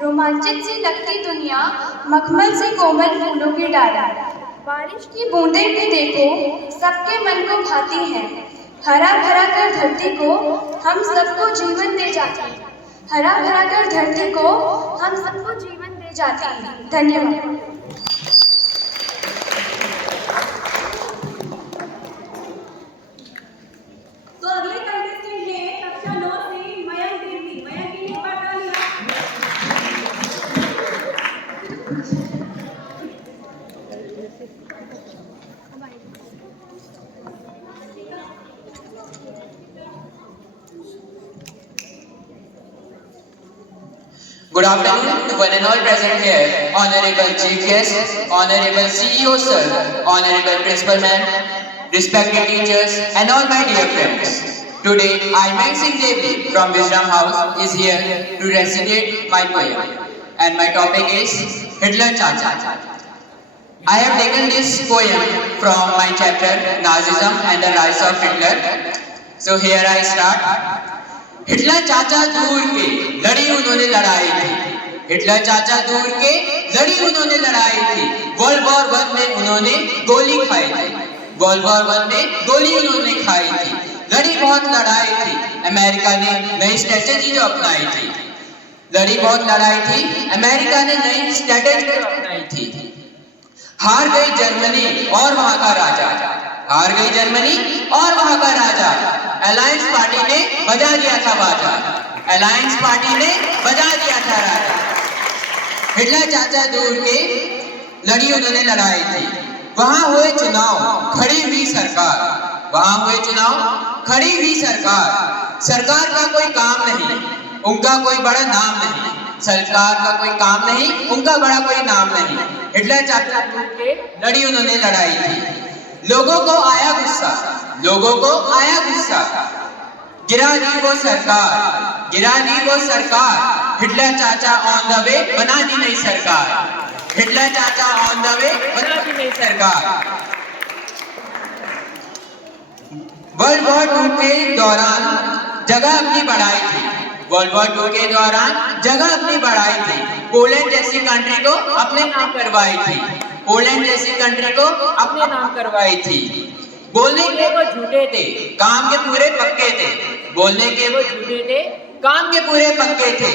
रोमांचित सी लगती दुनिया, मखमल सी कोमल फूलों की डाली। बारिश की बूंदें भी देखो, सबके मन को भाती हैं। हरा भरा कर धरती को हम सबको जीवन दे जाते हैं। हरा भरा कर धरती को हम सबको जीवन दे जाते हैं। धन्यवाद। Good afternoon to one and all present here, Honorable Chief Guest, Honorable CEO Sir, Honorable Principal Ma'am, respected teachers and all my dear friends. Today, I, Mang Singh Devi from Wisdom House is here to recite my poem and my topic is Hitler Chacha. I have taken this poem from my chapter Nazism and the Rise of Hitler. So here I start. Hitler चाचा दूर के लड़ी उन्होंने लड़ाई थी, Hitler चाचा दूर के लड़ी उन्होंने लड़ाई थी, वर्ल्ड वॉर 1 में उन्होंने गोली खाई थी, वर्ल्ड वॉर 1 में गोली उन्होंने खाई थी, लड़ी बहुत लड़ाई थी, अमेरिका ने नई स्ट्रेटेजी जो अपनाई थी, लड़ी बहुत लड़ाई थी, अमेरिका ने नई स्ट्रेटेजी अपनाई थी, हार गई जर्मनी और वहां का राजा, हार गई जर्मनी और वहां का राजा, अलायंस पार्टी ने बजा दिया था बाजा, अलायंस पार्टी ने बजा दिया था राजा। हिटलर चाचा दूर के लड़ी उन्होंने लड़ाई थी, वहां हुए चुनाव खड़ी हुई सरकार, वहां हुए चुनाव खड़ी हुई सरकार, सरकार का कोई काम नहीं, उनका कोई बड़ा नाम नहीं, सरकार का कोई काम नहीं, उनका बड़ा कोई नाम नहीं, हिटलर चाचा दूर के लड़ी उन्होंने लड़ाई थी। लोगों को आया गुस्सा, लोगों को आया गुस्सा, गिरा दी वो सरकार, गिरा दी वो सरकार, हिटलर चाचा ऑन द वे बना दी नई सरकार, हिटलर चाचा ऑन द वे बना दी नई सरकार। वर्ल्ड वॉर 2 के दौरान जगह अपनी बढ़ाई थी, वर्ल्ड वॉर 2 के दौरान जगह अपनी बढ़ाई थी, पोलैंड जैसी कंट्री को अपने नाम करवाई थी, पोलैंड जैसी कंट्री को अपने नाम करवाई थी। बोलने के वो झूठे थे, काम के पूरे पक्के थे, बोलने के वो झूठे थे, काम के पूरे पक्के थे।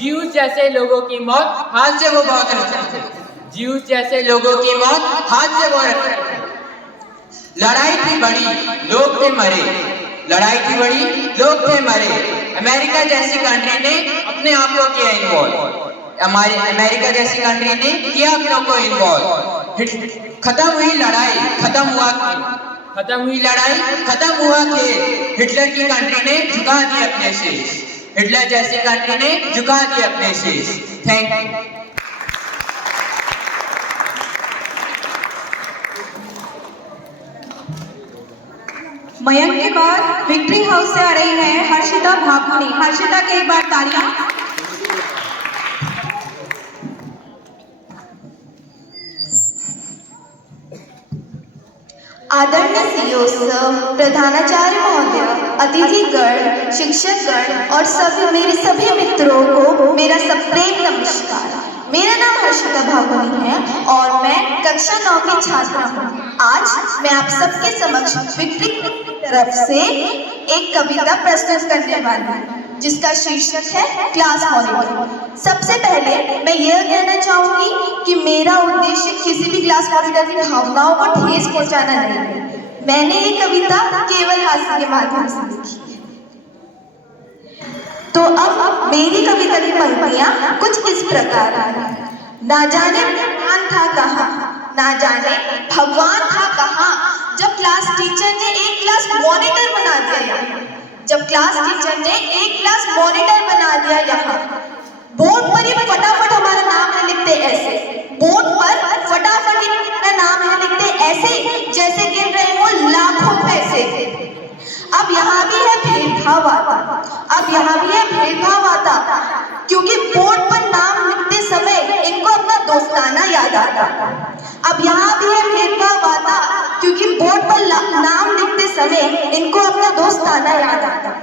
ज्यूस जैसे लोगों की मौत हाथ से वो बहुत रखते थे, ज्यूस जैसे लोगों की मौत हाथ से वो रखते थे। लड़ाई थी बड़ी, लोग थे मरे, लड़ाई थी बड़ी, लोग थे मरे, अमेरिका जैसी कंट्री ने अपने आप को किया इन्वॉल्व, हमारी अमेरिका जैसी कंट्री ने किया अपनों को इन्वॉल्व। खत्म हुई लड़ाई, खत्म हुआ खेल, खत्म हुई लड़ाई, खत्म हुआ खेल, हिटलर की कंट्री ने झुका दिए अपने शीश, हिटलर जैसी कंट्री ने झुका दिए अपने शीश। Thank you. मयंक के बाद विक्ट्री हाउस से आ रही है हर्षिता भाकुनी, हर्षिता के एक बार तालियां। आदरणीय सीईओ सर, प्रधानाचार्य महोदय, अतिथिगण, शिक्षकगण और मेरे सभी मित्रों को मेरा सप्रेम नमस्कार। मेरा नाम हर्षिता भाकुनी है और मैं कक्षा 9 की छात्रा हूँ। आज मैं आप सबके समक्ष विक्ट्री की तरफ से एक कविता प्रस्तुत करने वाली हूँ जिसका शीर्षक है क्लास मॉनिटर। सबसे पहले मैं यह कहना चाहूंगी कि मेरा उद्देश्य किसी भी क्लास मॉनिटर की भावनाओं को ठेस पहुंचाना नहीं है। मैंने ये कविता केवल हास्य के माध्यम से लिखी है। तो अब मेरी कविता की पंक्तियां कुछ इस प्रकार हैं। ना जाने भगवान था कहाँ, ना जाने भगवान था कहाँ, जब क्लास टीचर ने एक क्लास मॉनिटर बना दिया, जब क्लास टीचर ने एक क्लास मॉनिटर बना दिया यहाँ। बोर्ड पर ही फटाफट हमारा नाम है लिखते ऐसे, बोर्ड पर फटाफट ही हमारा नाम है लिखते ऐसे जैसे गिन रहे हो लाखों पैसे। अब यहाँ भी है भेदभाव आता, अब यहाँ भी है भेदभाव आता, क्योंकि बोर्ड पर नाम लिखते समय इनको अपना दोस्ताना याद आता। अब यहाँ भी है भेदभाव आता, क्योंकि बोर्ड पर नाम लिखते समय इनको अपना दोस्ताना याद आता।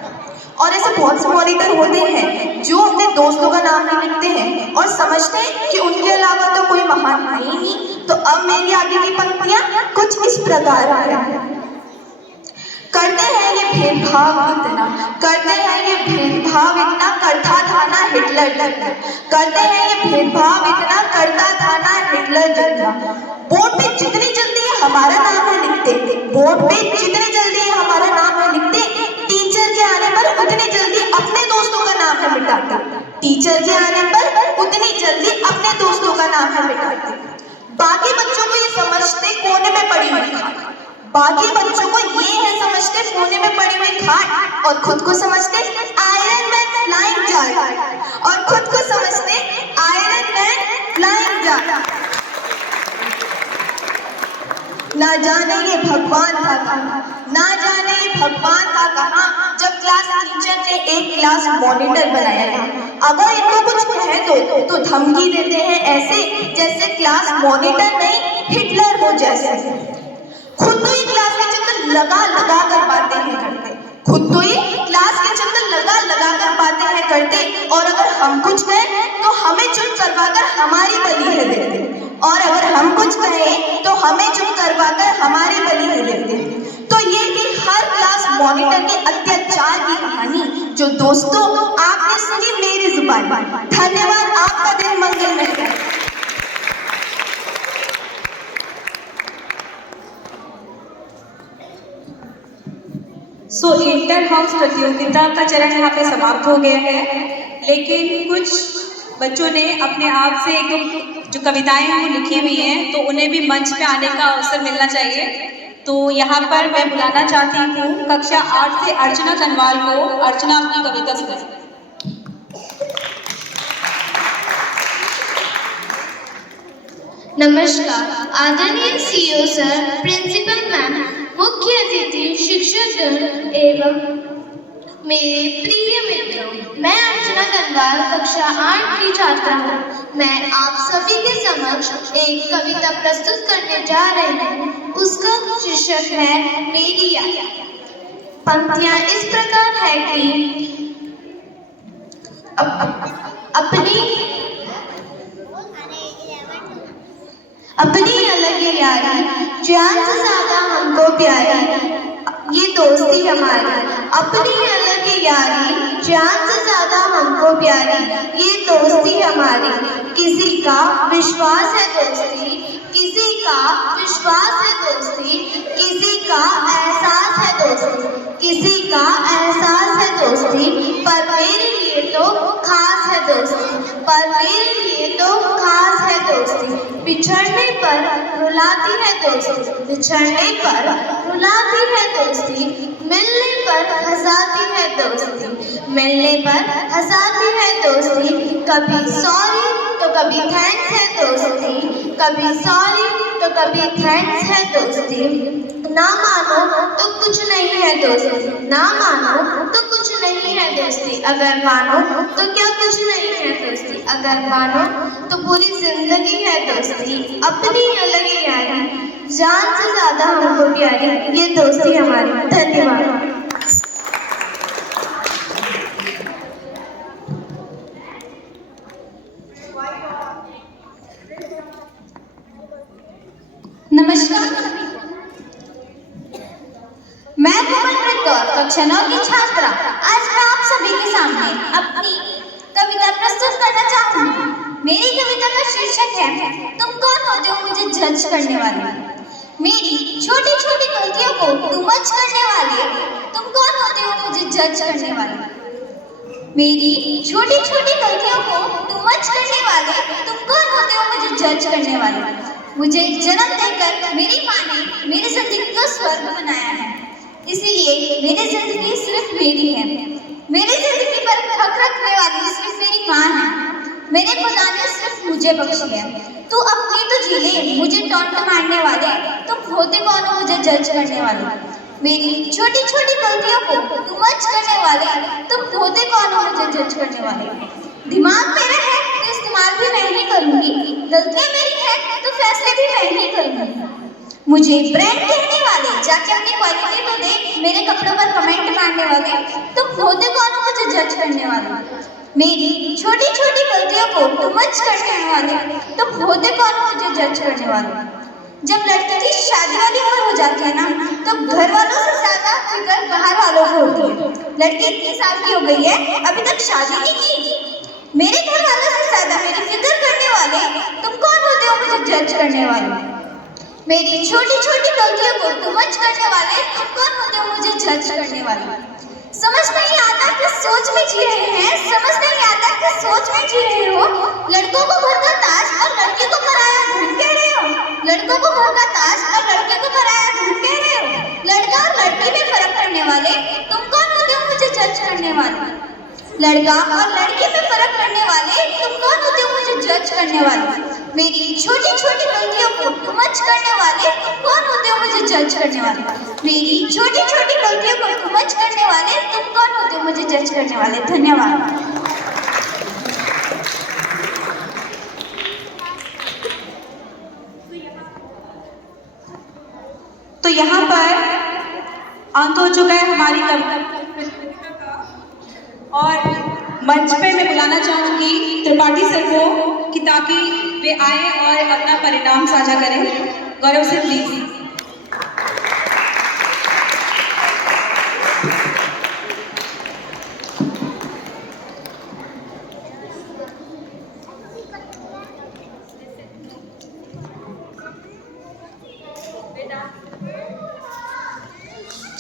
और ऐसे बहुत से मॉनिटर होते हैं जो अपने दोस्तों का नाम नहीं लिखते हैं और समझते हैं कि उनके अलावा तो कोई महान है ही नहीं। तो अब मेरी आगे की पंक्तियां कुछ इस प्रकार हैं। करते हैं ये भेदभाव इतना, करते हैं ये भेदभाव इतना, करता था ना हिटलर जितना, करते हैं ये भेदभाव इतना, करता था ना हिटलर जितना। बोर्ड पे जितनी जल्दी हमारा नाम है लिखते, बोर्ड पे जितनी जल्दी हमारा नाम है लिखते, टीचर के आने पर उतनी जल्दी अपने दोस्तों का नाम है मिटाते। टीचर के आने पर उतनी जल्दी अपने दोस्तों का नाम है मिटाते। बाकी बच्चों को ये समझते कोने में पड़ी हुई खाट, बाकी बच्चों को ये है समझते कोने में पड़ी हुई खाट, और खुद को समझते आयरन मैन फ्लाइंग जार, और खुद को समझते आयरन मैन फ्लाइंग जार। ना जाने ये भगवान था कहाँ, ना जाने ये भगवान था कहाँ, जब क्लास टीचर ने एक क्लास मॉनिटर बनाया था। अगर इनको कुछ कहे तो धमकी देते हैं ऐसे जैसे क्लास मॉनिटर नहीं हिटलर हो जैसे। खुद तो ये क्लास के चक्कर लगा लगा कर बातें हैं करते, खुद तो ये क्लास के चक्कर लगा लगा कर बातें हैं करते, और अगर हम कुछ कहें तो हमें चुप करवाकर हमारी बलि है देते, और अगर हम कुछ कहें तो हमें चुप करवाकर हमारी बलि है देते। तो ये थी हर क्लास मॉनिटर के अत्याचार की कहानी, जो दोस्तों आपने सुनी मेरी जुबान। धन्यवाद, आपका दिन मंगलमय रहे। सो इंटर हाउस प्रतियोगिता का चरण यहाँ पे समाप्त हो गया है, लेकिन कुछ बच्चों ने अपने आप से एक जो कविताएं हैं वो लिखी हुई हैं, तो उन्हें भी मंच पे आने का अवसर मिलना चाहिए। तो यहाँ पर मैं बुलाना चाहती हूँ कक्षा 8 से अर्चना कनवाल को। अर्चना अपनी कविता सुनाए। नमस्कार आदरणीय सीईओ सर, प्रिंसिपल मैम, मुख्य अतिथि, शिक्षकगण एवं मेरे प्रिय मित्रों, मैं अर्चना कनवाल कक्षा 8 की छात्रा हूँ। मैं आप सभी के समक्ष एक कविता प्रस्तुत करने जा रही हूँ। उसका शीर्षक है मेरी याद। पंक्तियाँ इस प्रकार है कि अपनी अलग यारी, जान से ज्यादा हमको प्यारी, ये दोस्ती हमारी। अपनी अलग यारी, जान से ज्यादा हमको प्यारी, ये दोस्ती हमारी। किसी का विश्वास है दोस्ती, किसी का विश्वास है दोस्ती, किसी का एहसास है दोस्ती, किसी का एहसास है दोस्ती, पर मेरे लिए तो खास है दोस्ती, पर मेरे लिए तो खास है दोस्ती। बिछड़ने पर रुलाती है दोस्ती, बिछड़ने पर रुलाती है दोस्ती, मिलने पर हंसाती है दोस्ती, मिलने पर हंसाती है दोस्ती। कभी सॉरी तो कभी थैंक्स है दोस्ती, कभी सॉरी तो कभी थैंक्स है दोस्ती। ना मानो तो कुछ नहीं है दोस्ती, ना मानो तो कुछ नहीं है दोस्ती, अगर मानो तो क्या कुछ नहीं है दोस्ती, अगर मानो तो पूरी जिंदगी है दोस्ती। अपनी अलग यारी, जान से ज्यादा हमको प्यारी, ये दोस्ती हमारी। धन्यवाद। नमस्कार, मैं कोमलप्रीत कौर कक्षा 9 की छात्रा आज मैं आप सभी के सामने अपनी कविता प्रस्तुत करना चाहूंगी। मेरी कविता का शीर्षक है तुम कौन होते हो मुझे जज करने वाले। मेरी छोटी छोटी गलतियों को टू मच करने वाले, तुम कौन होते हो मुझे जज करने वाले। मेरी छोटी छोटी गलतियों को टू मच करने वाले, तुम कौन होते हो मुझे जज करने वाले। मुझे जन्म देकर मेरी माँ ने मेरी जिंदगी को स्वर्ग बनाया है, इसीलिए मेरी जिंदगी सिर्फ मेरी है। मेरी जिंदगी पर हक रखने वाली सिर्फ मेरी माँ है। मेरे खुदा ने सिर्फ मुझे बख्शी है। तू अपनी तो जी ले, मुझे टॉन्ट मारने वाले, तुम होते कौन हो मुझे जज करने वाले। मेरी छोटी छोटी गलतियों को टू मच करने वाले, तुम होते कौन हो मुझे जज करने वाले। दिमाग मेरा है तो इस्तेमाल भी मैं ही करूंगी, गलतियां मेरी है तो फैसले भी मैं ही करूंगी। मुझे ब्रांड कहने वाले जाके अपनी क्वालिटी तो देख, मेरे कपड़ों पर कमेंट मारने वाले, तुम होते कौन हो मुझे जज करने वाले। मेरी छोटी छोटी गलतियों को टू मच करने वाले, तुम होते कौन हो मुझे जज करने वाले। जब लड़की की शादी वाली उम्र हो जाती है ना, तो घर वालों से ज्यादा फिक्र बाहर वालों को होती है। लड़की इतनी साल की हो गई है, अभी तक शादी नहीं की। मेरे घर वालों से ज्यादा मेरी फिक्र करने वाले, तुम कौन होते हो मुझे जज करने वाले। मेरी छोटी छोटी गलतियों को टू मच करने वाले, तुम कौन होते हो मुझे जज करने वाले। समझ नहीं आता किस सोच में जी रहे हैं, समझ नहीं आता किस सोच में जी रहे हो। लड़कों को घर का ताज और लड़के को पराया धन कह रहे हो। लड़कों को घर का ताज और लड़के को पराया धन कह रहे हो। लड़का और लड़की में फर्क करने वाले तुम कौन होते हो मुझे जज करने वाले। लड़का और लड़की में फर्क करने वाले तुम कौन होते हो मुझे जज करने वाले। मेरी छोटी छोटी गलतियों को समझ करने वाले तुम कौन होते हो मुझे जज करने वाले। मेरी छोटी छोटी गलतियों को समझ करने वाले तुम कौन होते हो मुझे जज करने वाले। धन्यवाद। तो यहाँ पर अंत हो चुका है हमारी कविता और मंच पे मैं बुलाना चाहूंगी त्रिपाठी सर को कि ताकि वे आए और अपना परिणाम साझा करें। गौरव सर प्लीज।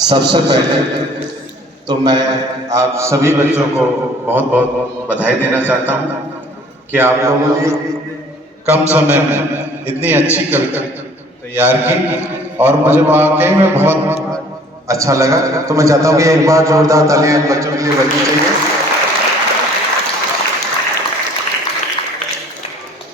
सबसे पहले तो मैं आप सभी बच्चों को बहुत बहुत बधाई देना चाहता हूँ कि आप लोगों ने कम समय में इतनी अच्छी कविता तैयार की और मुझे वाकई में बहुत अच्छा लगा। तो मैं चाहता हूँ कि एक बार जोरदार तालियां बच्चों के लिए बननी चाहिए।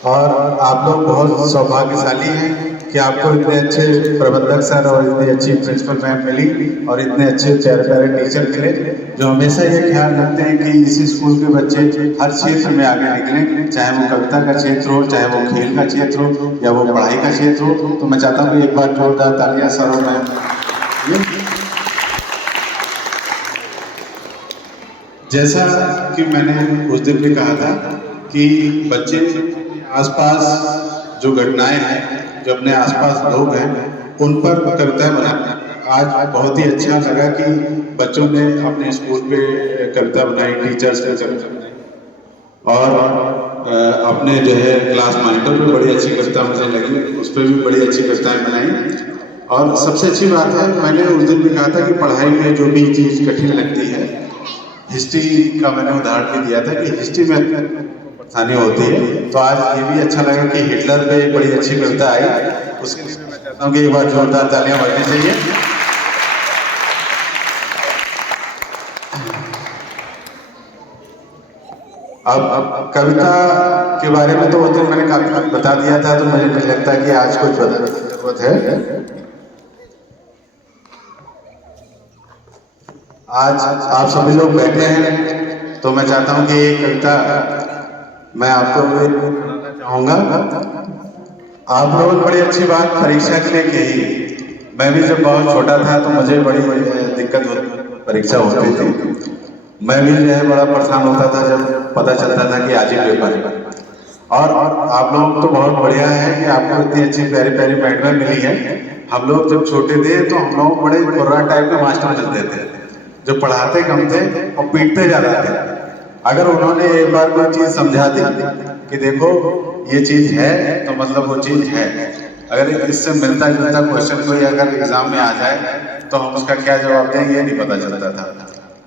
और आप लोग बहुत सौभाग्यशाली हैं कि आपको इतने अच्छे प्रबंधक सर और इतनी अच्छी प्रिंसिपल मैम मिली और इतने अच्छे प्यारे प्यारे टीचर मिले जो हमेशा ये ख्याल रखते हैं कि इस स्कूल के बच्चे हर क्षेत्र में आगे निकलें, चाहे वो कविता का क्षेत्र हो, चाहे वो खेल का क्षेत्र हो या वो पढ़ाई का क्षेत्र हो। तो मैं चाहता हूँ कि एक बार जोरदार तालियां सर और मैम। जैसा कि मैंने उस दिन भी कहा था कि बच्चे आसपास जो घटनाएं हैं, जो अपने आसपास लोग हैं, उन पर कविताएं बनाना। आज बहुत ही अच्छा लगा कि बच्चों ने अपने स्कूल पे कविता बनाई, टीचर्स ने कविता बनाई और अपने जो है क्लास मॉनिटर पे बड़ी अच्छी कविता मुझे लगी, उस पर भी बड़ी अच्छी कविताएं बनाई। और सबसे अच्छी बात है, मैंने उस दिन भी कहा था कि पढ़ाई में जो भी चीज़ कठिन लगती है, हिस्ट्री का मैंने उदाहरण भी दिया था कि हिस्ट्री में परेशानी होती है। तो आज ये भी अच्छा लगा कि हिटलर पे एक बड़ी अच्छी कविता आई, उसके लिए मैं चाहता हूँ कि एक बार जोरदार तालियां बजनी चाहिए। अब कविता के बारे में तो वो दिन मैंने काफी बता दिया था, तो मुझे नहीं लगता कि आज कुछ बताने की जरूरत है। आज आप सभी लोग बैठे हैं तो मैं चाहता हूँ कि एक कविता मैं आपको बताना चाहूँगा। आप लोगों ने बड़ी अच्छी बात परीक्षा के लिए कही। मैं भी जब बहुत छोटा था तो मुझे बड़ी दिक्कत परीक्षा होती थी। मैं भी जो है बड़ा परेशान होता था जब पता चलता था कि आज ही पेपर है। और आप लोग तो बहुत बढ़िया है कि आपको इतनी अच्छी प्यारी प्यारी मैडमें मिली है। हम लोग जब छोटे थे तो हम लोग बड़े खुर्रा टाइप के मास्टर मिलते थे जो पढ़ाते कम थे और पीटते ज्यादा थे। अगर उन्होंने एक बार कोई चीज समझा दी कि देखो ये चीज है तो मतलब वो चीज है, अगर इससे मिलता जुलता क्वेश्चन कोई अगर एग्जाम में आ जाए तो हम उसका क्या जवाब दें ये नहीं पता चलता था।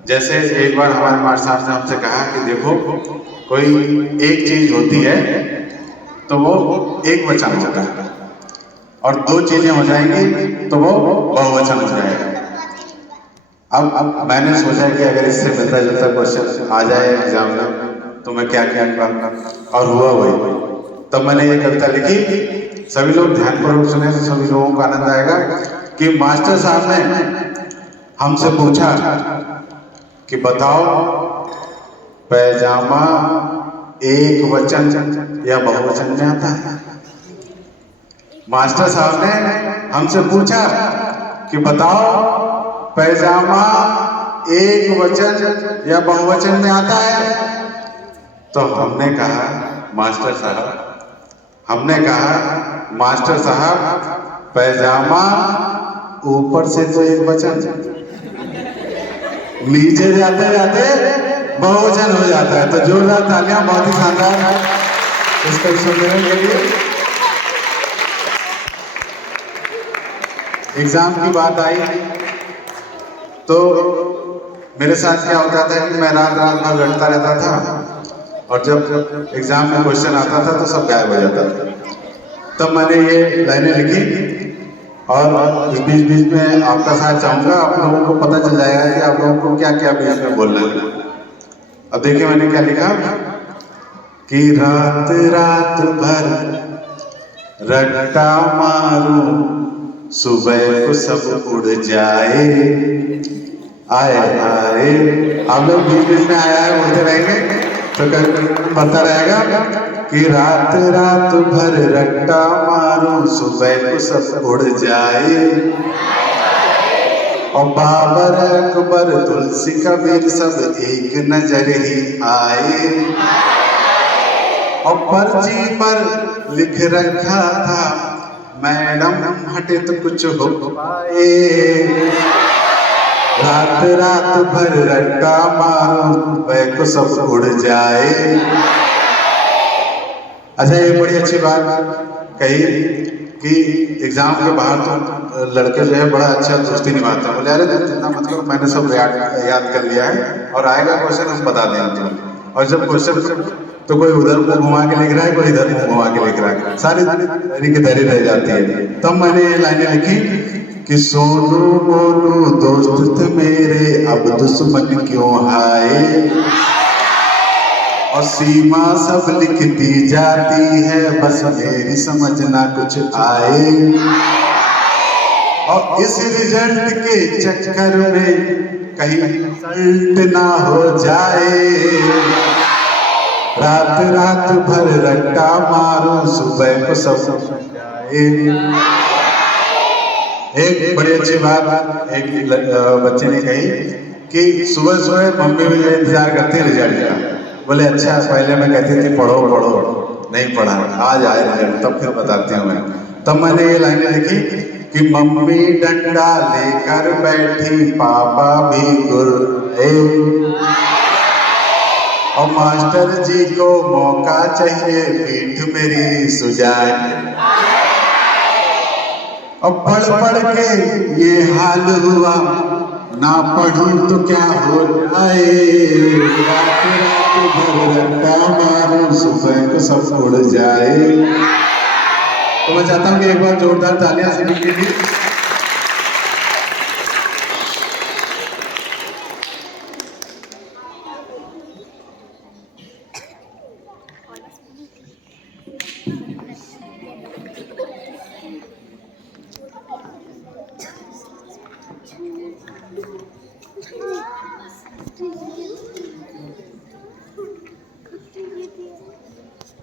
जैसे एक बार हमारे मास्टर साहब ने हमसे कहा कि देखो कोई एक चीज होती है तो वो एक वचन होता है और दो चीजें हो जाएंगी तो वो बहुवचन हो जाएगा। अब मैंने सोचा कि अगर इससे मिलता जुलता क्वेश्चन आ जाए एग्जाम में तो मैं क्या क्या करूँगा, और हुआ वही। तब मैंने ये कविता लिखी। सभी लोग ध्यानपूर्वक सुने तो सभी लोगों को आनंद आएगा कि मास्टर साहब ने हमसे पूछा कि बताओ पैजामा एक वचन या बहुवचन में आता है। मास्टर साहब ने हमसे पूछा कि बताओ पैजामा एक वचन या बहुवचन में आता है। तो हमने कहा मास्टर साहब पैजामा ऊपर से तो एक वचन, नीचे जाते जाते बहुवचन हो जाता है। तो जोरदार तालियां, बहुत ही शानदार है इसको सुनने के लिए। एग्जाम की बात आई तो मेरे साथ क्या होता था कि मैं रात रात भर रटता रहता था और जब एग्जाम में क्वेश्चन आता था तो सब गायब हो जाता था। तब मैंने ये लाइनें लिखी और इस बीच बीच में आपका साथ चाहूँगा, आप लोगों को पता चल जाएगा कि आप लोगों को क्या क्या बीच में बोलना है। अब देखिए मैंने क्या लिखा कि रात रात भर रट्टा मारूं, सुबह को सब उड़ जाए, आए आए। आप लोग बीच बीच में आया है बोलते रहेंगे तो पता रहेगा कि रात रात भर रट्टा मारूं, सुबह को सब उड़ जाए। और बाबर अकबर तुलसी कबीर सब एक नजर ही आए। और पर्ची पर लिख रखा था मैडम हटे तो कुछ हो पाए। रात रात भर रट्टा मारूं, सुबह को सब उड़ जाए। अच्छा, ये बड़ी अच्छी बात कही कि एग्जाम के बाहर तो लड़के जो है बड़ा अच्छा दोस्ती निभाते हैं। बोले अरे जितना मतलब मैंने सब याद कर लिया है और आएगा क्वेश्चन हम बता देंगे तुम्हें। और जब क्वेश्चन तो कोई उधर मुंह घुमा के लिख रहा है, कोई इधर मुंह घुमा के लिख रहा है, सारी धरी की धरी रह जाती है। तब मैंने ये लाइनें लिखी कि सोनू मोनू दोस्त थे मेरे, अब दुश्मन क्यों आए। और सीमा सब लिखती जाती है, बस मेरी समझ ना कुछ आए। और इस रिजल्ट के चक्कर में कहीं रिजल्ट ना हो जाए। रात रात भर रट्टा मारूं, सुबह को सब जाए। एक बड़ी अच्छी बात एक बच्चे ने कही कि सुबह सुबह मम्मी मुझे इंतजार करती है रिजल्ट का। बोले अच्छा, पहले मैं कहती थी पढ़ो पढ़ो, नहीं पढ़ा, आज आए रिजल्ट तब फिर बताती हूँ मैं। तब मैंने ये लाइनें लिखी कि मम्मी डंडा लेकर बैठी, पापा भी गुर्रे। और मास्टर जी को मौका चाहिए, पीठ मेरी सुजाए। और पढ़ पढ़ के ये हाल हुआ, ना पढ़ूं तो क्या हो जाए। रात रात भर रट्टा मारूं, सुबह को सब उड़ जाए। तो मैं चाहता हूँ कि एक बार जोरदार तालियां सभी के लिए।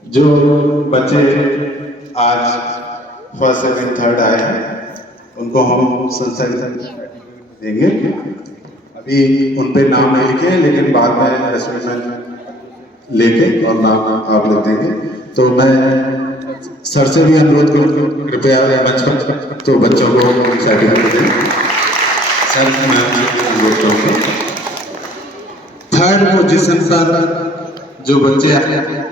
जो बच्चे आज फर्स्ट सेकंड थर्ड आए हैं उनको हम संस्था देंगे। अभी उन पे नाम नहीं लिखे हैं, लेकिन बाद में रेस्टोरेंट लेके और नाम आप लिख देंगे। तो मैं सर से भी अनुरोध करूँ कृपया मंच पर तो बच्चों को सर्टिफिकेट दें। सर मैं अनुरोध करूँगा। थर्ड पोजीशन पर जो बच्चे आए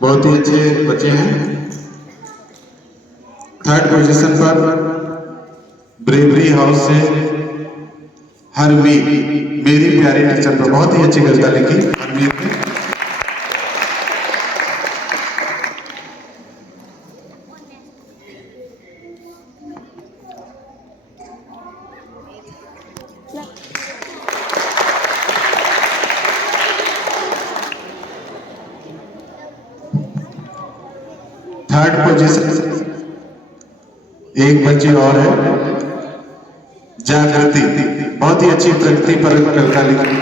बहुत ही अच्छे बच्चे हैं। थर्ड पोजीशन पर ब्रेवरी हाउस से हरमीत, मेरी प्यारी टीचर पर बहुत ही अच्छी कविता लिखी हरमीत ने। थर्ड पोजीशन एक बच्ची और है जागृति, बहुत ही अच्छी प्रगति पर कविता लिखी।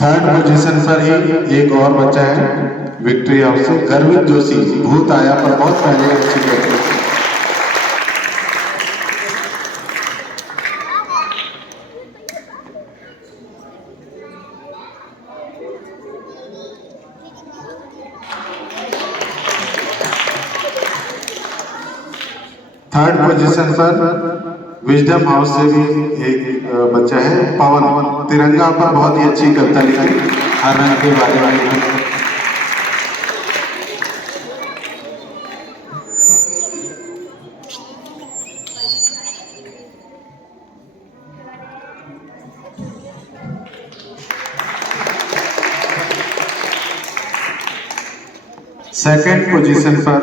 थर्ड पोजीशन पर ही एक और बच्चा है विक्ट्री हाउस से गर्वित जोशी, भूत आया पर बहुत पहले अच्छी करती। थर्ड पोजीशन पर विजडम हाउस से भी एक बच्चा है पवन, तिरंगा पर बहुत ही अच्छी कविता लिखी, हर रंग के बारे में लिखी। सेकंड पोजीशन पर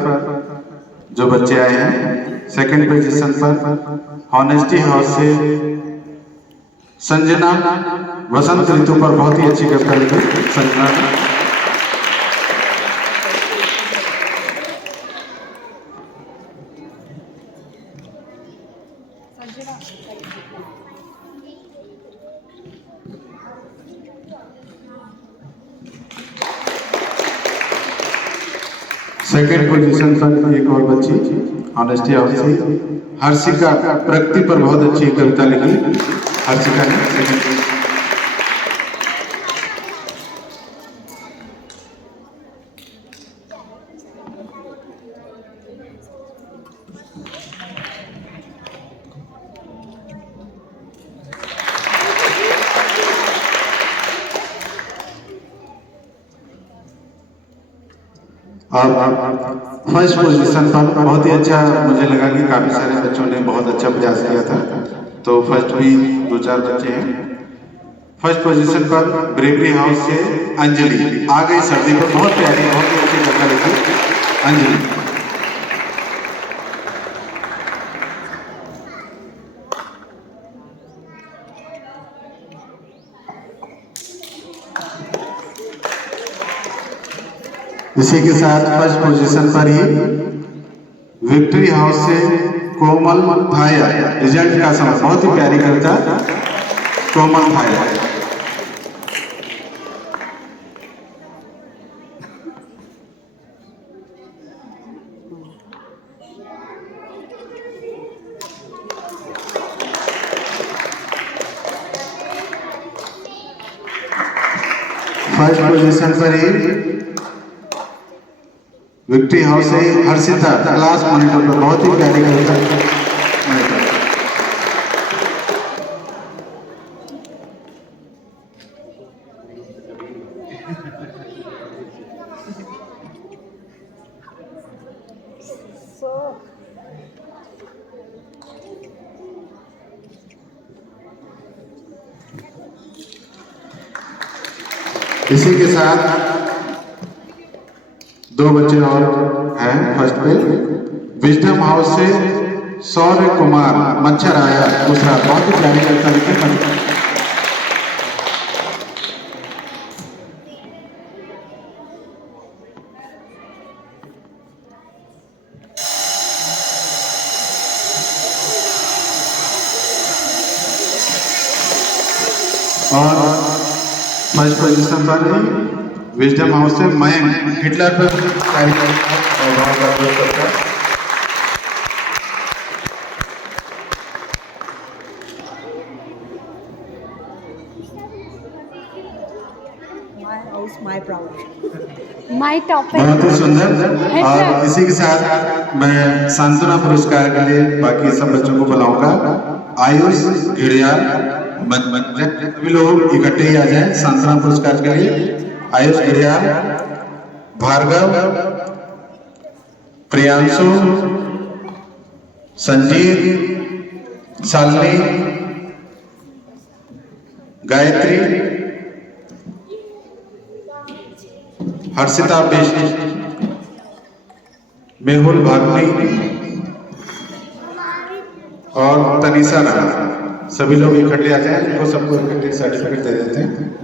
जो बच्चे आए हैं, सेकंड पोजीशन पर हॉनेस्टी हाउस से संजना, वसंत ऋतु पर बहुत ही अच्छी कविता लिखी संजना। सेकेंड पोजीशन पर एक और बच्ची ऑनेस्टी हाउस से हर्षिका, प्रकृति पर बहुत अच्छी कविता लिखी हर्षिका ने सेकेंड। और फर्स्ट पोजीशन पर बहुत ही अच्छा मुझे लगा कि काफी सारे बच्चों ने बहुत अच्छा प्रयास किया था, तो फर्स्ट भी 2-4 बच्चे हैं। फर्स्ट पोजीशन पर ब्रेवरी हाउस से अंजलि, आ गई सर्दी पर बहुत प्यारी, बहुत ही अच्छी कविता लिखी अंजलि। इसी के साथ फर्स्ट पोजीशन पर ही विक्ट्री हाउस से कोमल थाया, रिजल्ट का समय, बहुत ही प्यारी कविता कोमल थाया। फर्स्ट पोजीशन पर ही विक्ट्री हाउस से हर्षिता, क्लास मॉनिटर पर बहुत ही प्यारी कविता। इसी के साथ 2 बच्चे और हैं फर्स्ट पे। विजडम हाउस से सौर्य कुमार, मच्छर आया दूसरा, बहुत ही प्यारी कविता लिखी। और फर्स्ट पोजीशन पर विजडम हाउस से मयंक, हिटलर पर माय टॉपिक बहुत ही सुंदर। और इसी के साथ मैं सांत्वना पुरस्कार के लिए बाकी सब बच्चों को बुलाऊंगा। आयुष घिड़ियाल, सभी लोग इकट्ठे ही आ जाएं सांत्वना पुरस्कार के लिए। आयुष घिड़ियाल, भार्गव, प्रियांशु, संजीव, शालिनी, गायत्री, हर्षिता बेशी, मेहुल भागनी और तनीषा राणा, सभी लोग इकट्ठे आ जाएं, इनको सबको इकट्ठे सर्टिफिकेट दे देते हैं।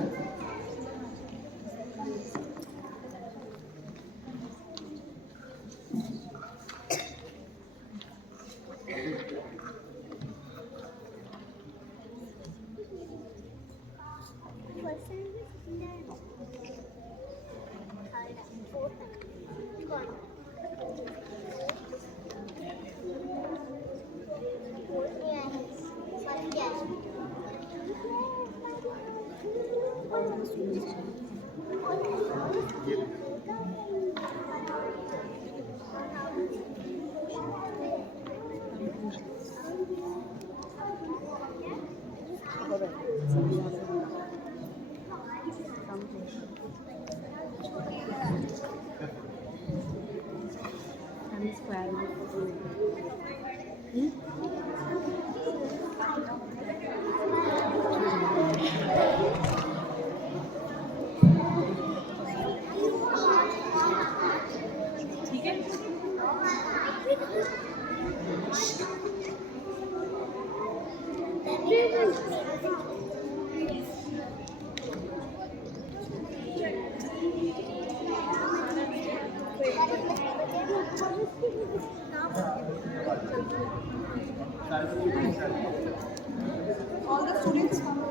All the students come.